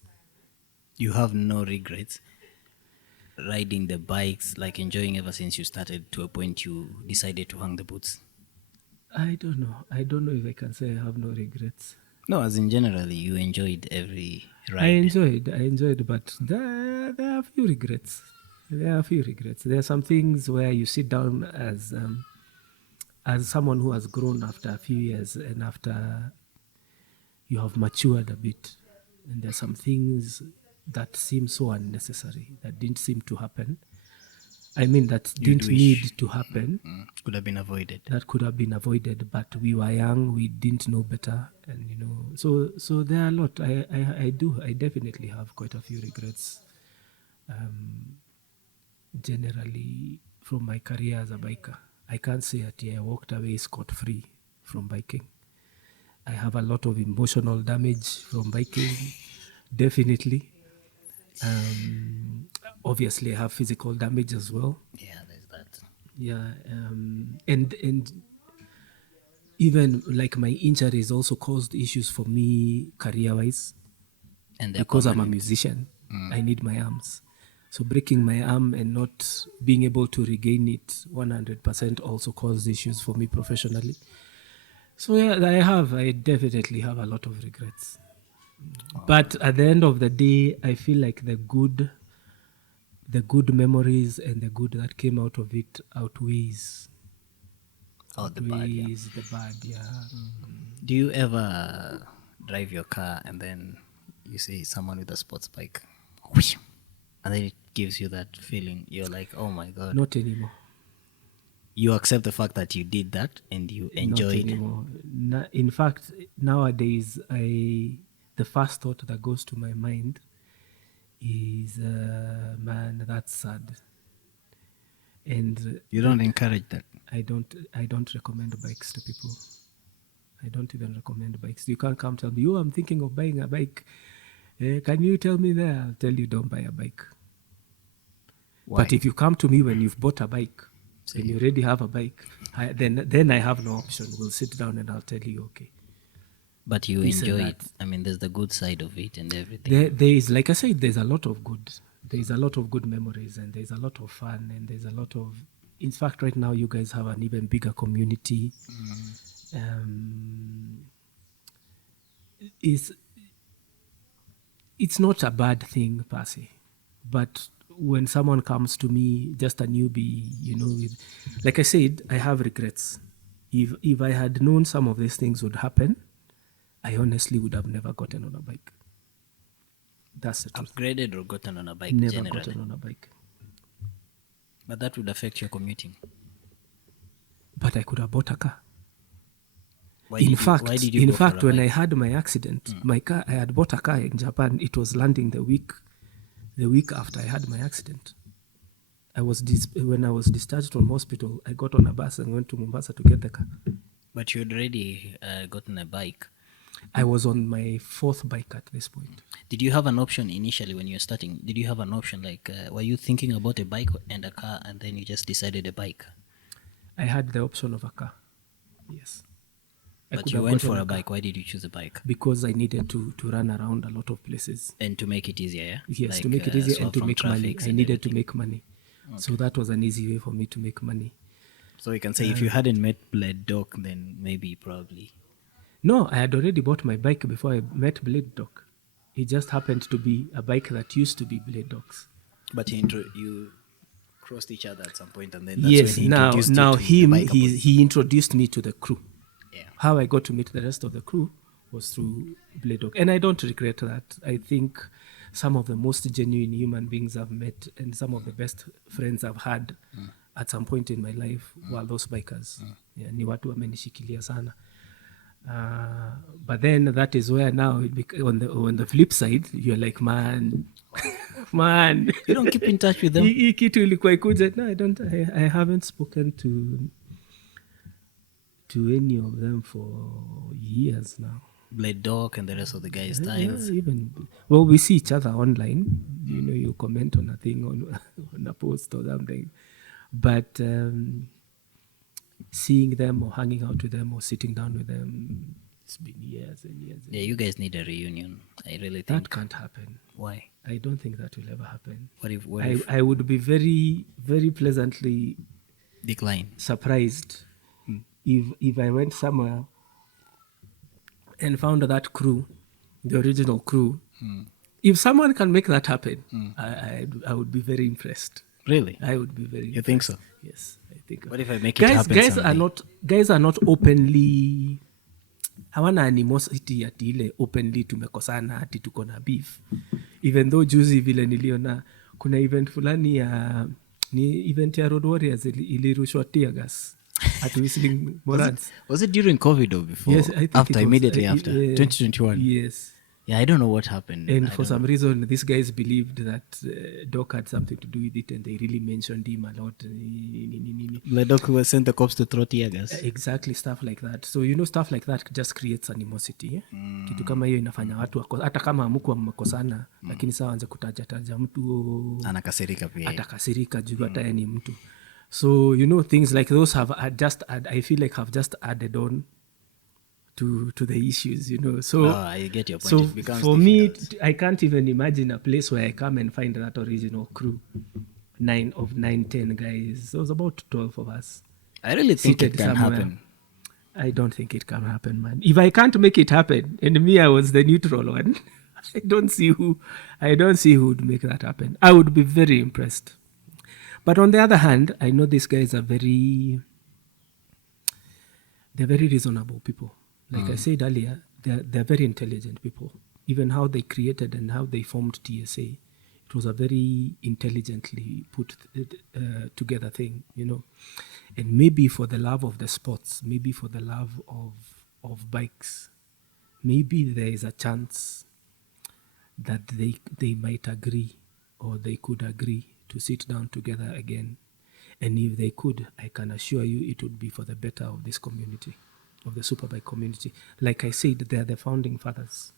You have no regrets riding the bikes, like enjoying ever since you started, to a point you decided to hang the boots? I don't know. I don't know if I can say I have no regrets. No, as in generally, you enjoyed every ride. I enjoyed, but there are a few regrets. There are some things where you sit down as someone who has grown after a few years and after you have matured a bit, and there are some things that seem so unnecessary, that didn't seem to happen. I mean, that didn't need to happen. Could have been avoided. That could have been avoided, but we were young, we didn't know better, and so there are a lot. I definitely have quite a few regrets. Generally, from my career as a biker, I can't say that I walked away scot-free from biking. I have a lot of emotional damage from biking, definitely. Obviously, I have physical damage as well. Yeah, there's that. Yeah, and even like my injuries also caused issues for me career-wise, And because I'm a musician. I need my arms. So breaking my arm and not being able to regain it 100% also caused issues for me professionally. So yeah, I definitely have a lot of regrets. But at the end of the day, I feel like the good memories and the good that came out of it outweighs the bad, yeah. the bad, yeah. Do you ever drive your car and then you see someone with a sports bike, whoosh, and then it gives you that feeling? You're like, oh my God. Not anymore. You accept the fact that you did that and you enjoyed. Not anymore. In fact, nowadays, the first thought that goes to my mind is, man, that's sad. And You don't encourage that. I don't recommend bikes to people. I don't even recommend bikes. You can't come tell me, I'm thinking of buying a bike. Can you tell me there? I'll tell you, don't buy a bike. Why? But if you come to me when you've bought a bike and you already have a bike, then I have no option. We'll sit down and I'll tell you, okay. But you this and enjoy that. it. I mean, there's the good side of it and everything. There is, like I said, there's a lot of good. There's a lot of good memories, and there's a lot of fun, and there's a lot of. In fact, right now you guys have an even bigger community. It's not a bad thing per se, but when someone comes to me, just a newbie, like I said, I have regrets. If I had known some of these things would happen, I honestly would have never gotten on a bike. That's the truth. Upgraded or gotten on a bike Never generally. gotten on a bike. But that would affect your commuting. But I could have bought a car. Why In did fact, you go for a when bike? I had my accident, my car, I had bought a car in Japan. It was landing the week after I had my accident. When I was discharged from hospital, I got on a bus and went to Mombasa to get the car. But you had already gotten a bike. I was on my 4th bike at this point. Did you have an option initially when you were starting? Did you have an option like, were you thinking about a bike and a car and then you just decided a bike? I had the option of a car. Yes. I But could you have went gotten for a car bike. Why did you choose a bike? because I needed to run around a lot of places. And to make it easier, yeah? Yes, to Like, make it easier swap and to from make money. traffics I and needed to everything. make money. So that was an easy way for me to make money. So you can say if you hadn't met Blade Dog, then maybe probably. No, I had already bought my bike before I met Blade Dog. It just happened to be a bike that used to be Blade Dog's. But you crossed each other at some point, and then that's Yes, when he now introduced you to the him bike opposite. he introduced me to the crew. Yeah. How I got to meet the rest of the crew was through Blade Dog. And I don't regret that. I think some of the most genuine human beings I've met and some of the best friends I've had at some point in my life were those bikers. Yeah, ni watu wamenishikilia sana. But then that is where now on the flip side you're like, man, You don't keep in touch with them? hii kitu ilikuwa ikuja. No, I haven't spoken to any of them for years now. Blade Dog and the rest of the guys' Yeah, styles. well, we see each other online. You comment on a thing on a post or something, but seeing them or hanging out with them or sitting down with them, it's been years and years. Yeah, you guys need a reunion. I really think. That can't happen. Why? I don't think that will ever happen. What if I would be very, very pleasantly decline? surprised if I went somewhere and found that crew, the original crew. If someone can make that happen, I would be very impressed. Really? I would be very. You think so? Yes, I think. What if I make it happen someday? Guys are not openly. Hawana animosity ati ile openly tumekosana ati tuko na beef. Even though juzi vile niliona kuna event fulani ni event ya Road Warriors ilirushwa tear gas at Whistling Morans. Was it during COVID or before? Yes, I think after, it was, immediately after 2021. Yes. Yeah, I don't know what happened. And I for don't some reason, these guys believed that Doc had something to do with it, and they really mentioned him a lot. Blade Dog was sent the cops to throw tear gas. Exactly, stuff like that. So stuff like that just creates animosity. Kitu kama hiyo inafanya watu hata kama hamkuwa mmekosana, lakini sawa anze kutaja mtu Anakasirika pia. Atakasirika juu hata yeye ni mtu. So things like those I feel like have just added on to the issues, So I get your point. So It becomes for me, difficult. I can't even imagine a place where I come and find that original crew, 10 guys. There was about 12 of us. I really think it seated can somewhere. happen. I don't think it can happen, man. If I can't make it happen, and me, I was the neutral one, I don't see who would make that happen. I would be very impressed. But on the other hand, I know these guys are they're very reasonable people. Like I said earlier, they're very intelligent people. Even how they created and how they formed TSA, it was a very intelligently put together thing, And maybe for the love of the sports, maybe for the love of bikes, maybe there is a chance that they might agree or they could agree to sit down together again. And if they could, I can assure you it would be for the better of this community, of the superbike community. Like I said, they are the founding fathers.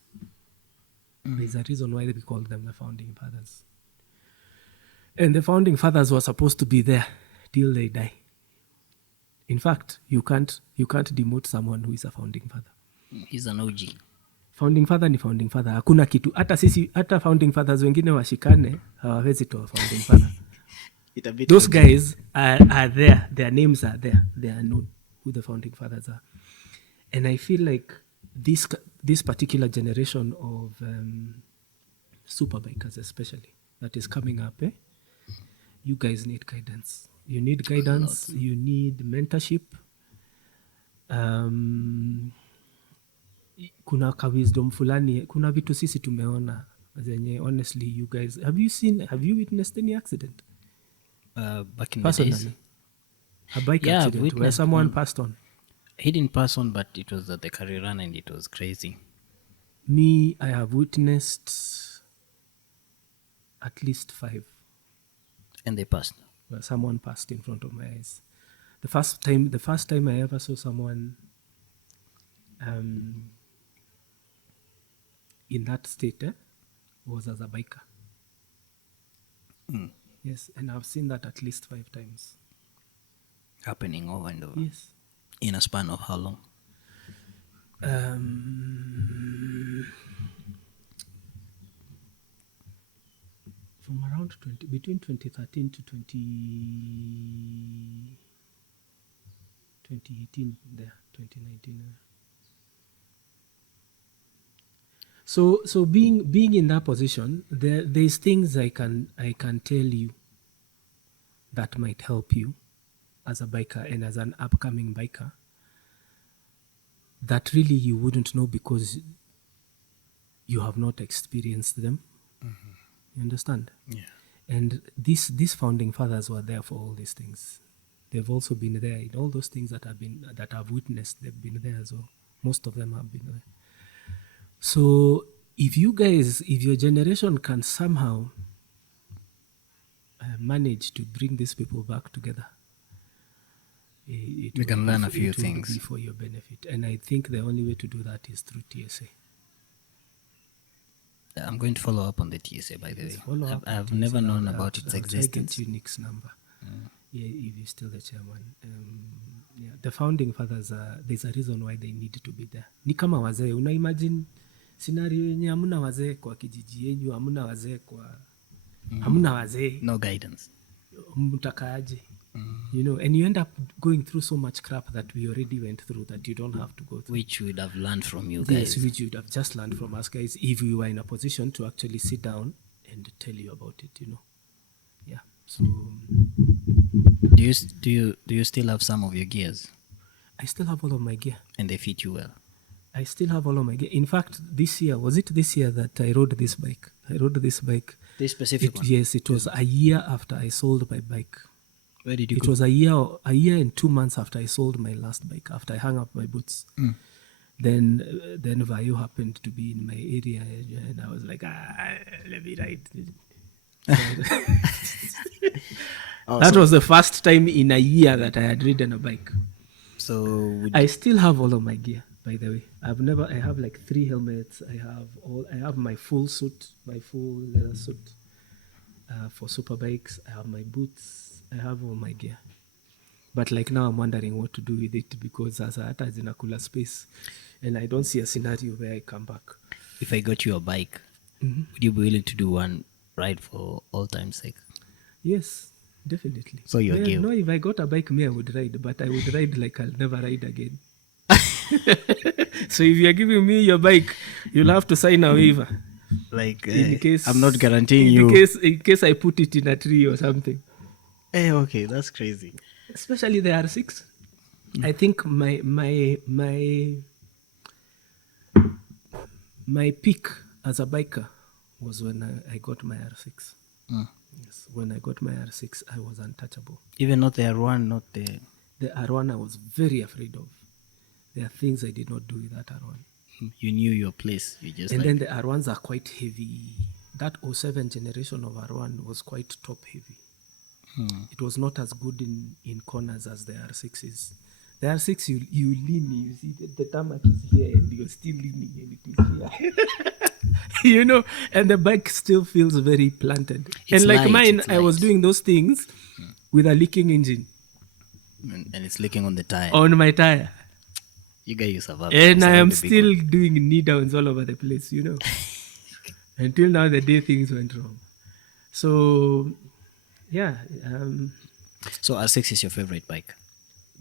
There's a reason why we call them the founding fathers. And the founding fathers were supposed to be there till they die. In fact, you can't demote someone who is a founding father. He's an OG. Founding father ni founding father, hakuna kitu. Hata founding fathers wengine washikane hawawezi toa founding father. Those guys are there, their names are there, they are known who the founding fathers are. And I feel like this particular generation of superbikers especially that is coming up, you guys need guidance. You need guidance, you need mentorship. Kuna ka wisdom fulani, kuna vitu sisi tumeona zenye honestly you guys, have you witnessed any accident? Back in the days. A bike accident where someone passed on. He didn't pass on, but it was at the career run and it was crazy. Me, I have witnessed at least 5. And they passed. Where someone passed in front of my eyes. The first time I ever saw someone in that state was as a biker. Yes, and I've seen that at least 5 times. Happening over and over? Yes. In a span of how long? From around between 2013 to 2018 there, 2019. So being in that position, there's things I can tell you that might help you as a biker and as an upcoming biker that really you wouldn't know because you have not experienced them. Mm-hmm. You understand? Yeah. And these founding fathers were there for all these things. They've also been there in all those things that I've witnessed. They've been there as well. Most of them have been there. So if your generation can somehow manage to bring these people back together, we can learn a few things. It will be for your benefit. And I think the only way to do that is through TSA. I'm going to follow up on the TSA, by the way. I've TSA. never known about its existence. I get Nick's number. Yeah, if you're still the chairman. Yeah, the founding fathers, there's a reason why they need to be there. Ni kama wazee, una imagine scenario yenye hamuna wazee kwa kijiji yenyu, hamuna wazee kwa hamuna wazee. No guidance. Mtakaaje? You know, and you end up going through so much crap that we already went through that you don't have to go through. Which we would have learned from you guys. Yes, which you would have just learned from us guys if we were in a position to actually sit down and tell you about it, you know. Yeah. So do you still have some of your gears? I still have all of my gear. And they fit you well? I still have all of my gear. In fact, this year that I rode this bike? I rode this bike. This specific one? Yes, it was a year after I sold my bike. Where did you go? It was a year and 2 months after I sold my last bike, after I hung up my boots. Then Vayu happened to be in my area and I was like, let me ride. That was the first time in a year that I had ridden a bike. So I still have all of my gear, by the way. I have like 3 helmets. I have my full suit, my full leather suit for superbikes. I have my boots. I have all my gear. But like now I'm wondering what to do with it because as a zinakula space and I don't see a scenario where I come back. If I got you a bike, would you be willing to do one ride for all time's sake? Yes, definitely. So you're game? No, if I got a bike, I would ride, but I would ride like I'll never ride again. So if you're giving me your bike, you'll have to sign a waiver. Like, in case, I'm not guaranteeing you. In case I put it in a tree or something. Hey, okay, that's crazy. Especially the R6. I think my peak as a biker was when I got my R6. Yes, when I got my R6, I was untouchable. Even not the R1, not the... The R1 I was very afraid of. There are things I did not do with that R1. You knew your place. You just then the R1s are quite heavy. That 07 generation of R1 was quite top heavy. It was not as good in corners as the R6 is. The R6, you lean, you see the tarmac is here and you're still leaning and it is here. You know, and the bike still feels very planted. It's and like light, mine, I was doing those things with a leaking engine. And it's leaking on the tire. On my tire. You guys survived. And I am Survived the big still one. doing knee downs all over the place, you know. Until now, the day things went wrong. So, yeah. So R6 is your favorite bike.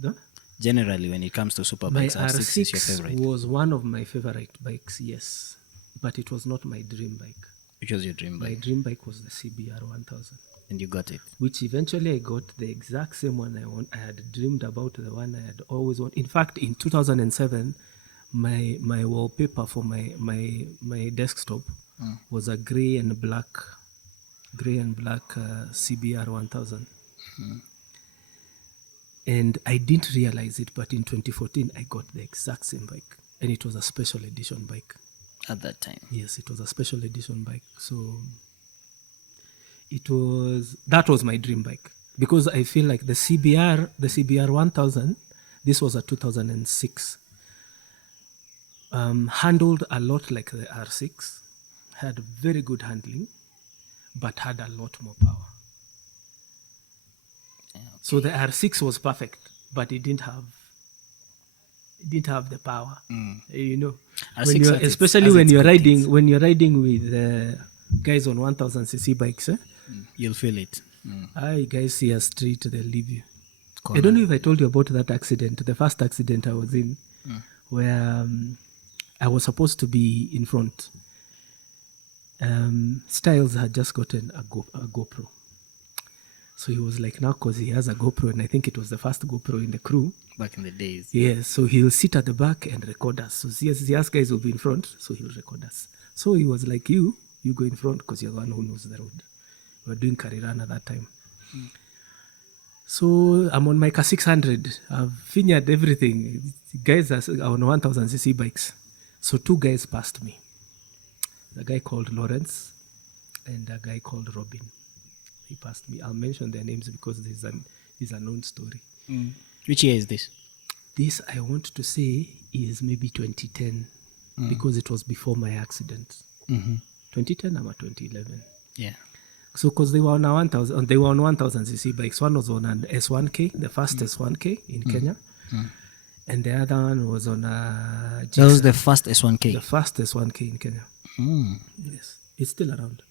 The, Generally, when it comes to super my bikes, R6 is your R6 favorite. was one of my favorite bikes, yes. But it was not my dream bike. Which was your dream My bike? dream bike was the CBR 1000. And you got it. Which eventually I got the exact same one I had dreamed about, the one I had always wanted. In fact, in 2007, my wallpaper for my desktop was a gray and black CBR 1000. And I didn't realize it, but in 2014 I got the exact same bike, and it was a special edition bike. At that time. Yes, it was a special edition bike. So that was my dream bike, because I feel like the CBR 1000, this was a 2006, handled a lot like the R6, had very good handling, but had a lot more power. So the R6 was perfect, but it didn't have the power. You know, R6 especially when you're riding with guys on 1000cc bikes, you'll feel it. guys see a street, they'll leave you. Correct. I don't know if I told you about that accident, the first accident I was in, where I was supposed to be in front. Styles had just gotten a GoPro. So he was like, now because he has a GoPro, and I think it was the first GoPro in the crew. Back in the days. Yeah, so he'll sit at the back and record us. So the us guys will be in front, so he'll record us. So he was like, you go in front because you're the one who knows the road. We were doing Karirana at that time. So I'm on my car 600. I've fingered everything. Guys are on 1000cc bikes. So two guys passed me. The guy called Lawrence and a guy called Robin. He passed me. I'll mention their names because there's a known story. Which year is this? This, I want to say, is maybe 2010 because it was before my accident. 2010 or 2011. Yeah. So, because they were on 1000cc bikes. One was on an S1K, the first S1K in Kenya, and the other one was on a Gixxer. That was the first S1K. The first S1K in Kenya. Yes, it's still around.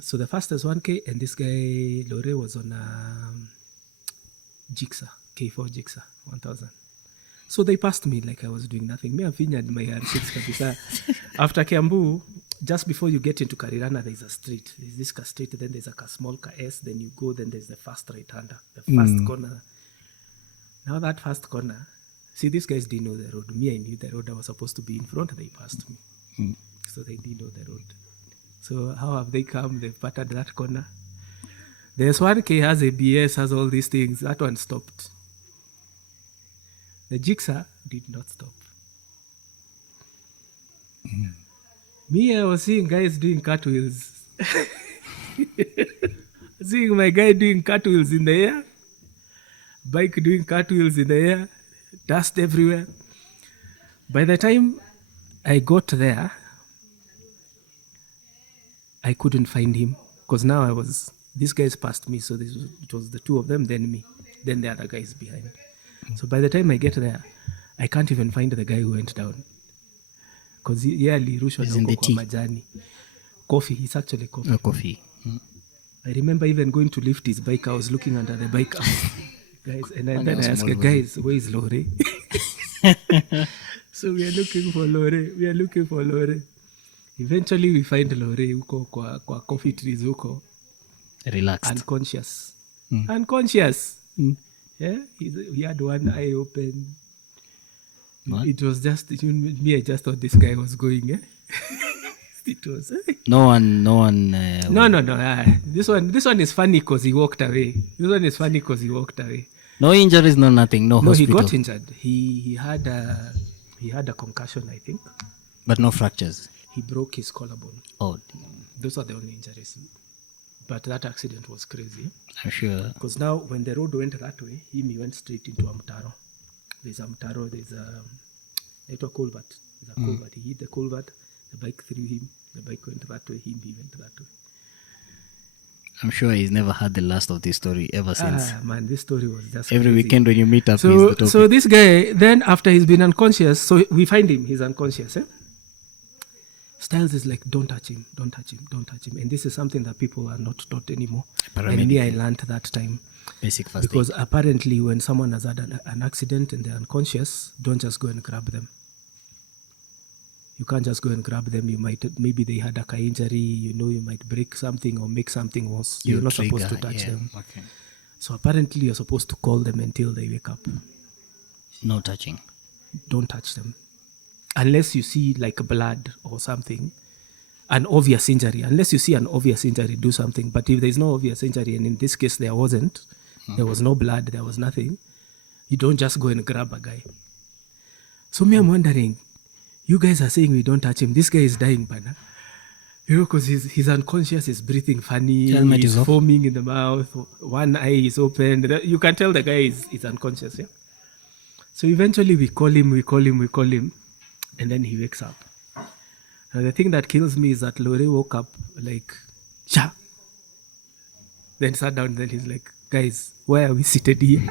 So the first S1K, and this guy Lore was on a Gixxer, K4 Gixxer 1000. So they passed me like I was doing nothing. Me, I fingered my R6 kabisa. After Kiambu, just before you get into Karirana, there's a street. There's this car street, then there's a small car S, then you go, then there's the first right-hander, the first corner. Now that first corner, see, these guys didn't know the road. Me, I knew the road. I was supposed to be in front. They passed me. So they didn't know the road. So how have they come? They've pattered that corner. The S1K has ABS, has all these things. That one stopped. The Gixxer did not stop. Me, I was seeing guys doing cartwheels. Seeing my guy doing cartwheels in the air. Bike doing cartwheels in the air. Dust everywhere. By the time I got there, I couldn't find him. Because now these guys passed me. So it was the two of them, then me. Then the other guys behind. So by the time I get there, I can't even find the guy who went down. Because alirushwa He's in the kwa tea. majani. Coffee, it's actually coffee. Coffee. I remember even going to lift his bike. I was looking under the bike. Guys, and then I asked, small guys, where is Lore? So we are looking for Lore. Eventually we find Lore huko kwa coffee trees huko. Relaxed. Unconscious. Unconscious. Yeah, he had one eye open. What? It was just me. I just thought this guy was going. It was. No one. No. This one is funny because he walked away. No injuries, no nothing, no No, he hospital. got injured. He had a concussion, I think. But no fractures. He broke his collarbone. Oh, Those are the only injuries. But that accident was crazy. I'm sure. Because now when the road went that way, he went straight into a mtaro. There's a mtaro, there's a culvert. There's a culvert. He hit the culvert, the bike threw him, the bike went that way, he went that way. I'm sure he's never had the last of this story ever since. Man, this story was just Every crazy. weekend when you meet up, he's So, the topic. so this guy, then after he's been unconscious, so we find him, he's unconscious. Styles is like, don't touch him, don't touch him, don't touch him. And this is something that people are not taught anymore. And me, I learned that time. Basic first Because aid. apparently when someone has had an accident and they're unconscious, don't just go and grab them. You can't just go and grab them. You might, maybe they had a injury, you might break something or make something worse. You're not supposed to touch them. Okay. So apparently you're supposed to call them until they wake up. No touching. Don't touch them. Unless you see like blood or something, an obvious injury. Unless you see an obvious injury, do something. But if there's no obvious injury, and in this case there wasn't, there was no blood, there was nothing, you don't just go and grab a guy. So me, I'm wondering, you guys are saying we don't touch him. This guy is dying, Bana. Because he's unconscious, he's breathing funny, Helmet he's is off. foaming in the mouth, one eye is open. You can tell the guy is unconscious, yeah? So eventually we call him, and then he wakes up. Now the thing that kills me is that Lore woke up like, Sha! Then sat down, then he's like, guys, why are we seated here?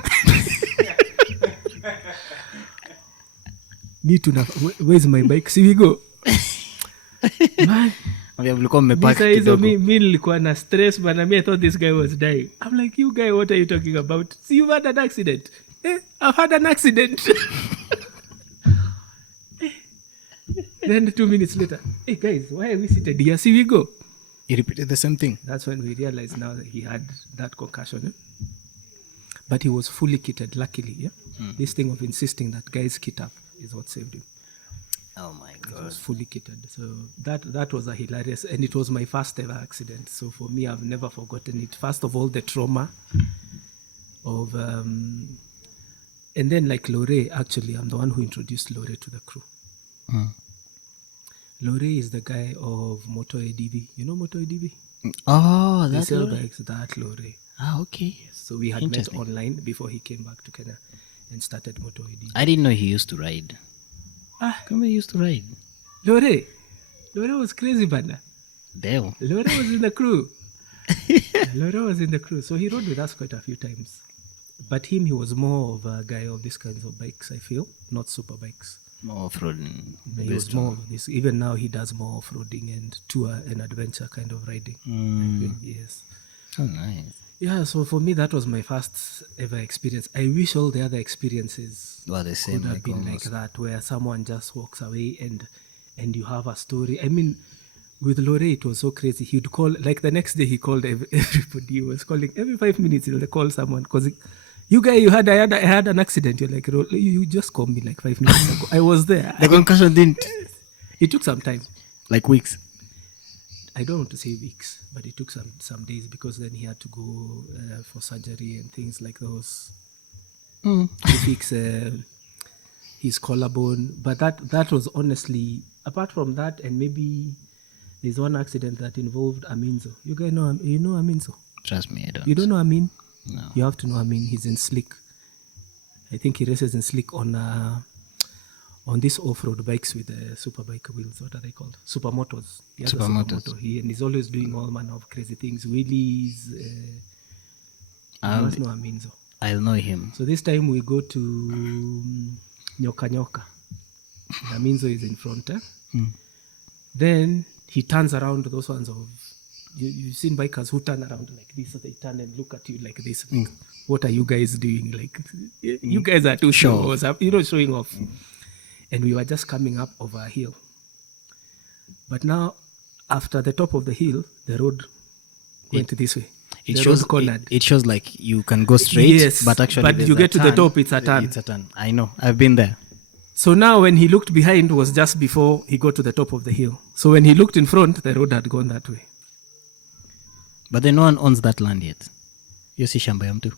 Need to know, where's my bike? See we go. Man. Bisa hizo mi nilikuwa na stress bana. I thought this guy was dying. I'm like, you guy, what are you talking about? See, you've had an accident. I've had an accident. Then 2 minutes later, hey guys, why are we seated here? See we go. He repeated the same thing. That's when we realized now that he had that concussion. But he was fully kitted, luckily. Yeah? This thing of insisting that guys kit up is what saved him. Oh my God. He was fully kitted. So that was a hilarious, and it was my first ever accident. So for me, I've never forgotten it. First of all, the trauma of, and then like Lore, actually, I'm the one who introduced Lore to the crew. Lore is the guy of Moto ADV. You know Moto ADV? Oh, They that's sell Lore. bikes, that Lore. Ah, okay. So we had met Interesting. online before he came back to Kenya and started Moto ADV. I didn't know he used to ride. Come he used to ride. Lore was crazy, bana. Damn. Lore was in the crew. Lore was in the crew. So he rode with us quite a few times. But he was more of a guy of these kinds of bikes, I feel, not super bikes. More off-roading. He was more of this. Even now he does more off-roading and tour and adventure kind of riding. I feel, yes. Oh, nice. Yeah, so for me, that was my first ever experience. I wish all the other experiences Well, the same. could have Like been almost. like that, where someone just walks away and you have a story. I mean, with Lore, it was so crazy. He'd call, like the next day he called everybody. He was calling every 5 minutes. He'll call someone because you guy, I had an accident. You're like, you just called me like 5 minutes ago. I was there. The concussion didn't. It took some time. Like weeks. I don't want to say weeks, but it took some days because then he had to go for surgery and things like those to fix his collarbone. But that was honestly, apart from that, and maybe there's one accident that involved Aminzo. You guys know Aminzo? Trust me, I don't. You don't know Amin? No. You have to know Amin. He's in Slick. I think he races in Slick on these off-road bikes with the superbike wheels. What are they called? Supermotos. He has a Supermotos. supermoto. And he's always doing all manner of crazy things. Wheelies. You must know Aminzo. I'll know him. So this time we go to Nyoka Nyoka. Aminzo is in front. Then he turns around, those ones of... You've seen bikers who turn around like this. So they turn and look at you like this. What are you guys doing? Like, you guys are too Show showing off. And we were just coming up over a hill. But now, after the top of the hill, the road went this way. It The shows road cornered. it shows like you can go straight, Yes, but actually but there's you a get to the turn. top, it's a turn. It's a turn. I know. I've been there. So now when he looked behind was just before he got to the top of the hill. So when he looked in front, the road had gone that way. But then no one owns that land yet. Hiyo si shamba ya mtu.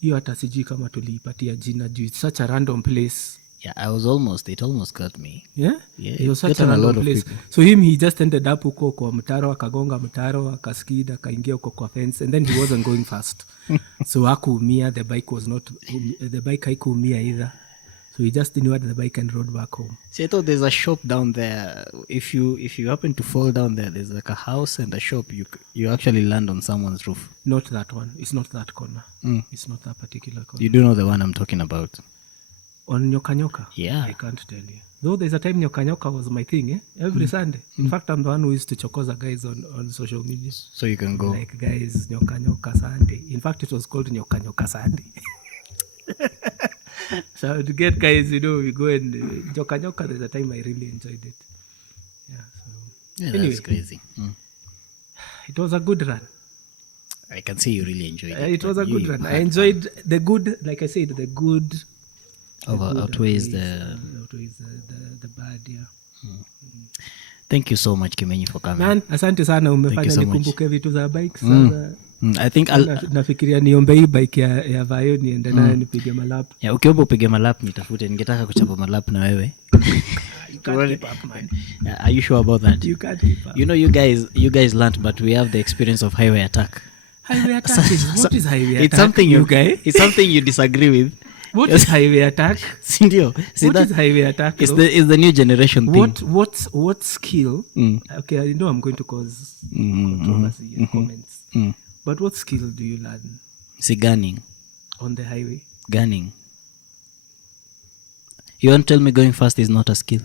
Hiyo hata sijui kama tuliipatia jina juu. It's such a random place. Yeah, it almost got me. Yeah? Yeah, It was such got a on a lot random of place. people. So he just ended up huko kwa mtaro, akagonga mtaro, akaskid, akaingia huko kwa fence, and then he wasn't going fast. So hakuumia, the bike haikuumia either. So we just delivered the bike and rode back home. See, I thought there's a shop down there. If you happen to fall down there, there's like a house and a shop. You actually land on someone's roof. Not that one. It's not that corner. It's not that particular corner. You do know the one I'm talking about. On Nyoka Nyoka? Yeah. I can't tell you. Though there's a time Nyoka Nyoka was my thing, every Sunday. In fact, I'm the one who used to chokoza guys on social media. So you can go. Like, guys, Nyoka Nyoka Sunday. In fact, it was called Nyoka Nyoka Sunday. So to get guys, we go and Nyoka Nyoka, there's a time I really enjoyed it. Yeah, Anyway. that's crazy. It was a good run. I can see you really enjoyed it. It was a but good you run. had I enjoyed the good, like I said, the good outweighs the... outweighs the bad, yeah. Thank you so much, Kimenyi, for coming. Man, asante sana umefanya so much. nikumbuke vitu za bike sasa. I think Nafikiria niombe hii bike ya Vayo niende nayo nipige malap. yeah, ukiomba upige malap nitafute, ningetaka kuchapa malap na wewe. You can't keep up, man. Yeah, are you sure about that? You can't keep up. You know, you guys learned, but we have the experience of highway attack. Highway attack what is highway attack? It's something you guy. It's something you disagree with. What is highway attack? Sindio? See, What is highway attack? It's the new generation thing. What skill? Okay, I know I'm going to cause controversy and comments. But what skill do you learn See, gunning. on the highway? Gunning. You won't tell me going fast is not a skill?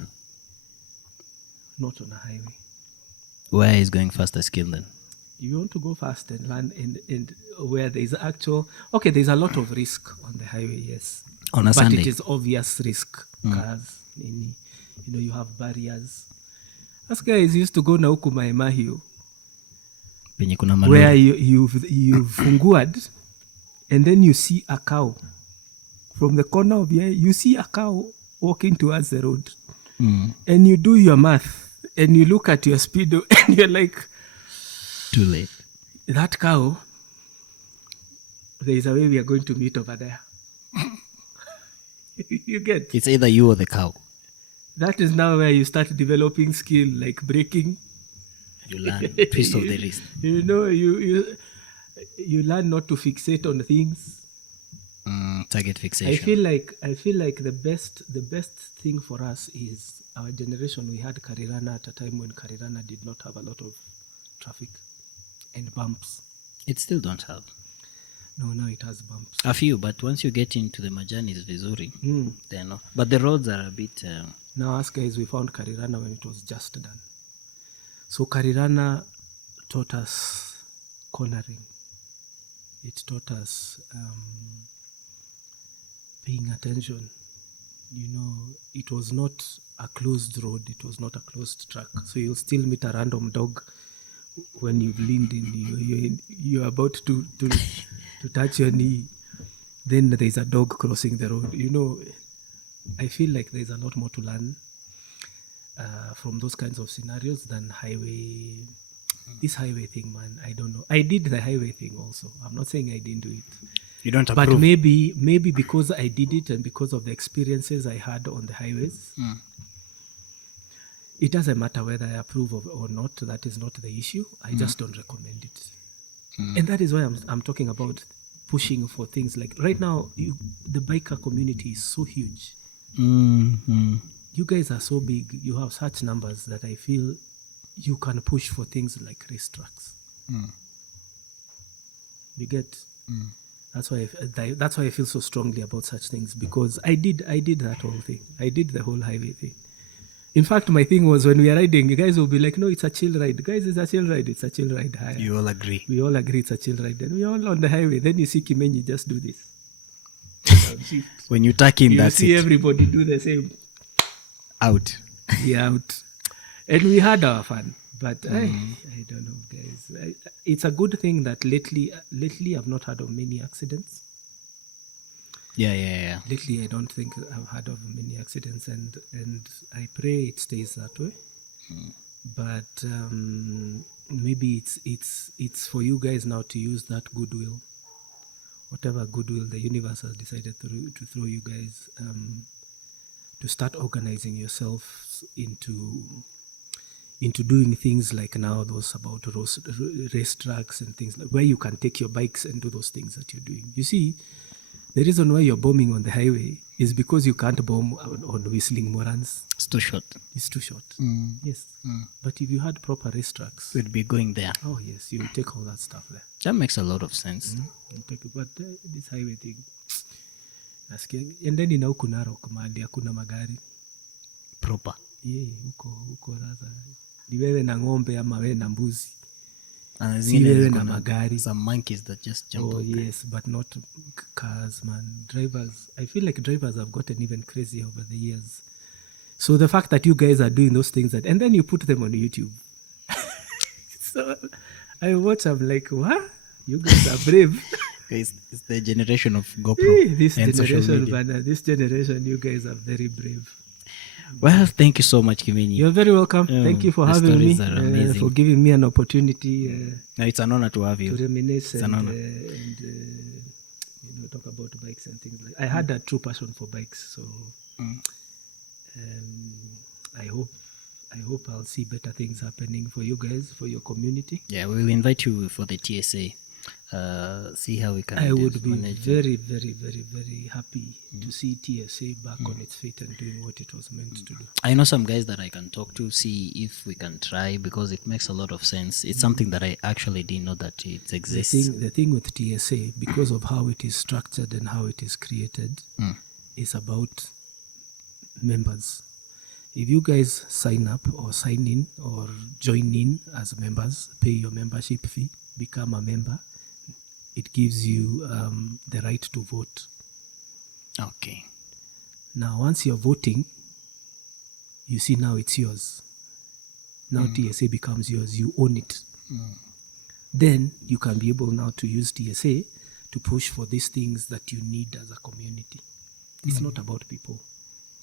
Not on a highway. Where is going fast a skill then? You want to go fast and learn and where there is actual... Okay, there's a lot of risk on the highway, yes. On a but Sunday. it is obvious risk. Cars, you have barriers. As guys used to go na huku Maemahio, Penye kuna where malori. you've funguad, and then you see a cow. From the corner of your eye, you see a cow walking towards the road. And you do your math, and you look at your speedo, and you're like... Too late. That cow, there is a way we are going to meet over there. You get? It's either you or the cow. That is now where you start developing skill like braking. You learn twist of the wrist. You learn not to fixate on things. Target fixation. I feel like the best thing for us is our generation. We had Karirana at a time when Karirana did not have a lot of traffic and bumps. It still don't have. No, now it has bumps. A few, but once you get into the Majanis Vizuri, they're not. But the roads are a bit... Now, us guys, we found Karirana when it was just done. So Karirana taught us cornering. It taught us paying attention. It was not a closed road. It was not a closed track. So you'll still meet a random dog when you've leaned in. You're about to touch your knee. Then there's a dog crossing the road. I feel like there's a lot more to learn from those kinds of scenarios than highway. This highway thing, man, I don't know. I did the highway thing also. I'm not saying I didn't do it. You don't approve. But maybe because I did it and because of the experiences I had on the highways, it doesn't matter whether I approve of or not. That is not the issue. I just don't recommend it. And that is why I'm talking about pushing for things like right now. The biker community is so huge. You guys are so big. You have such numbers that I feel you can push for things like race tracks. You get? That's why I feel so strongly about such things, because I did that whole thing. I did the whole highway thing. In fact, my thing was when we are riding, you guys will be like, no, it's a chill ride. Guys, it's a chill ride. It's a chill ride. Higher. You all agree. We all agree it's a chill ride. Then we all on the highway. Then you see Kimenyi just do this. When you tuck in, that's see it. everybody do the same. Out. Yeah, out. And we had our fun. But I don't know, guys. It's a good thing that lately I've not heard of many accidents. Yeah. Lately, I don't think I've heard of many accidents, and I pray it stays that way. But maybe it's for you guys now to use that goodwill, whatever goodwill the universe has decided to throw you guys, to start organizing yourselves into doing things like now those about race tracks and things like where you can take your bikes and do those things that you're doing. You see, The reason why you're bombing on the highway is because you can't bomb on Wh33lz. It's too short. It's too short. Yes. But if you had proper racetracks, We'd be going there. oh yes, you would take all that stuff there. That makes a lot of sense. But this highway thing, nasikia, and then in huku Narok mahali hakuna magari. Proper. Yeah, huko sasa. Ni wewe na ng'ombe ama wewe na mbuzi. And Si wewe na magari. some monkeys that just jump Oh out there. yes, but not cars, man. Drivers, I feel like drivers have gotten even crazier over the years. So the fact that you guys are doing those things, and then you put them on YouTube. So I watch, I'm like, what? You guys are brave. It's the generation of GoPro Hey, this and social generation, media. man, this generation, you guys are very brave. Well, thank you so much, Kimenyi. You're very welcome. Oh, Thank you for the having me, stories are amazing. for giving me an opportunity No, it's an honor to have to you. reminisce It's an honor. talk about bikes and things like. I had a true passion for bikes, so I hope I'll see better things happening for you guys, for your community. Yeah, we will invite you for the TSA. See how we can I would be manage very, very, very, very happy to see TSA back on its feet and doing what it was meant to do. I know some guys that I can talk to, see if we can try, because it makes a lot of sense. It's something that I actually didn't know that it exists. The thing with TSA, because of how it is structured and how it is created, is about members. If you guys sign up or sign in or join in as members, pay your membership fee, become a member, it gives you the right to vote. Okay. Now, once you're voting, you see now it's yours. Now TSA becomes yours. You own it. Then you can be able now to use TSA to push for these things that you need as a community. It's not about people.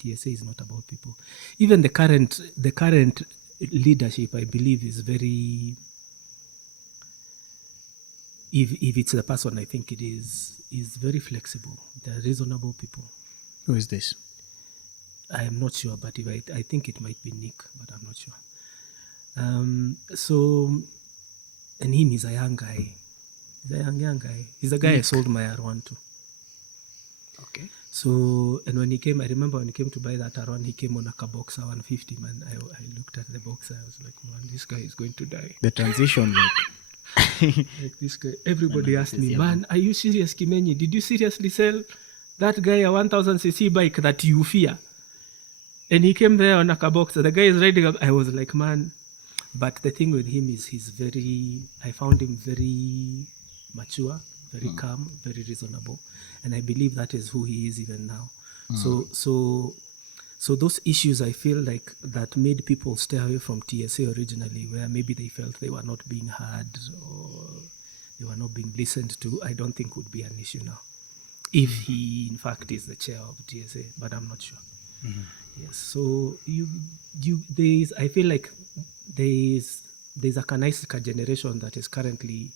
TSA is not about people. Even the current leadership, I believe, is very. If it's the person I think it is very flexible. They're reasonable people. Who is this? I am not sure, but if I think it might be Nick, but I'm not sure. So, and him is a young guy. He's a young guy. He's the guy I sold my R1 to. Okay. So, and when he came, I remember when he came to buy that R1, he came on a Boxer 150, man. I looked at the Boxer, I was like, man, this guy is going to die. The transition, like. Like this guy. Everybody asked me, man, are you serious, Kimenyi? Did you seriously sell that guy a 1000cc bike that you fear? And he came there on a Boxer. The guy is riding up. I was like, man. But the thing with him is I found him very mature, very calm, very reasonable. And I believe that is who he is even now. So those issues, I feel like, that made people stay away from TSA originally, where maybe they felt they were not being heard or they were not being listened to, I don't think would be an issue now. If he, in fact, is the chair of TSA, but I'm not sure. Yes. So I feel like there's a Kanaisika generation that is currently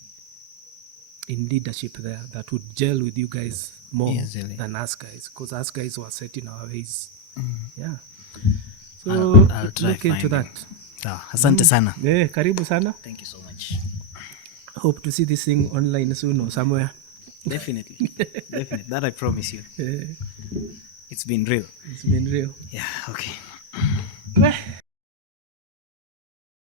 in leadership there that would gel with you guys more than us guys, because us guys were set in our ways. Yeah. So I'll try look into finding. that. Asante sana. Yeah, karibu sana. Thank you so much. Hope to see this thing online soon or somewhere. Definitely. Definitely. That I promise you. Yeah, It's been real. it's been real. Yeah, okay. Well,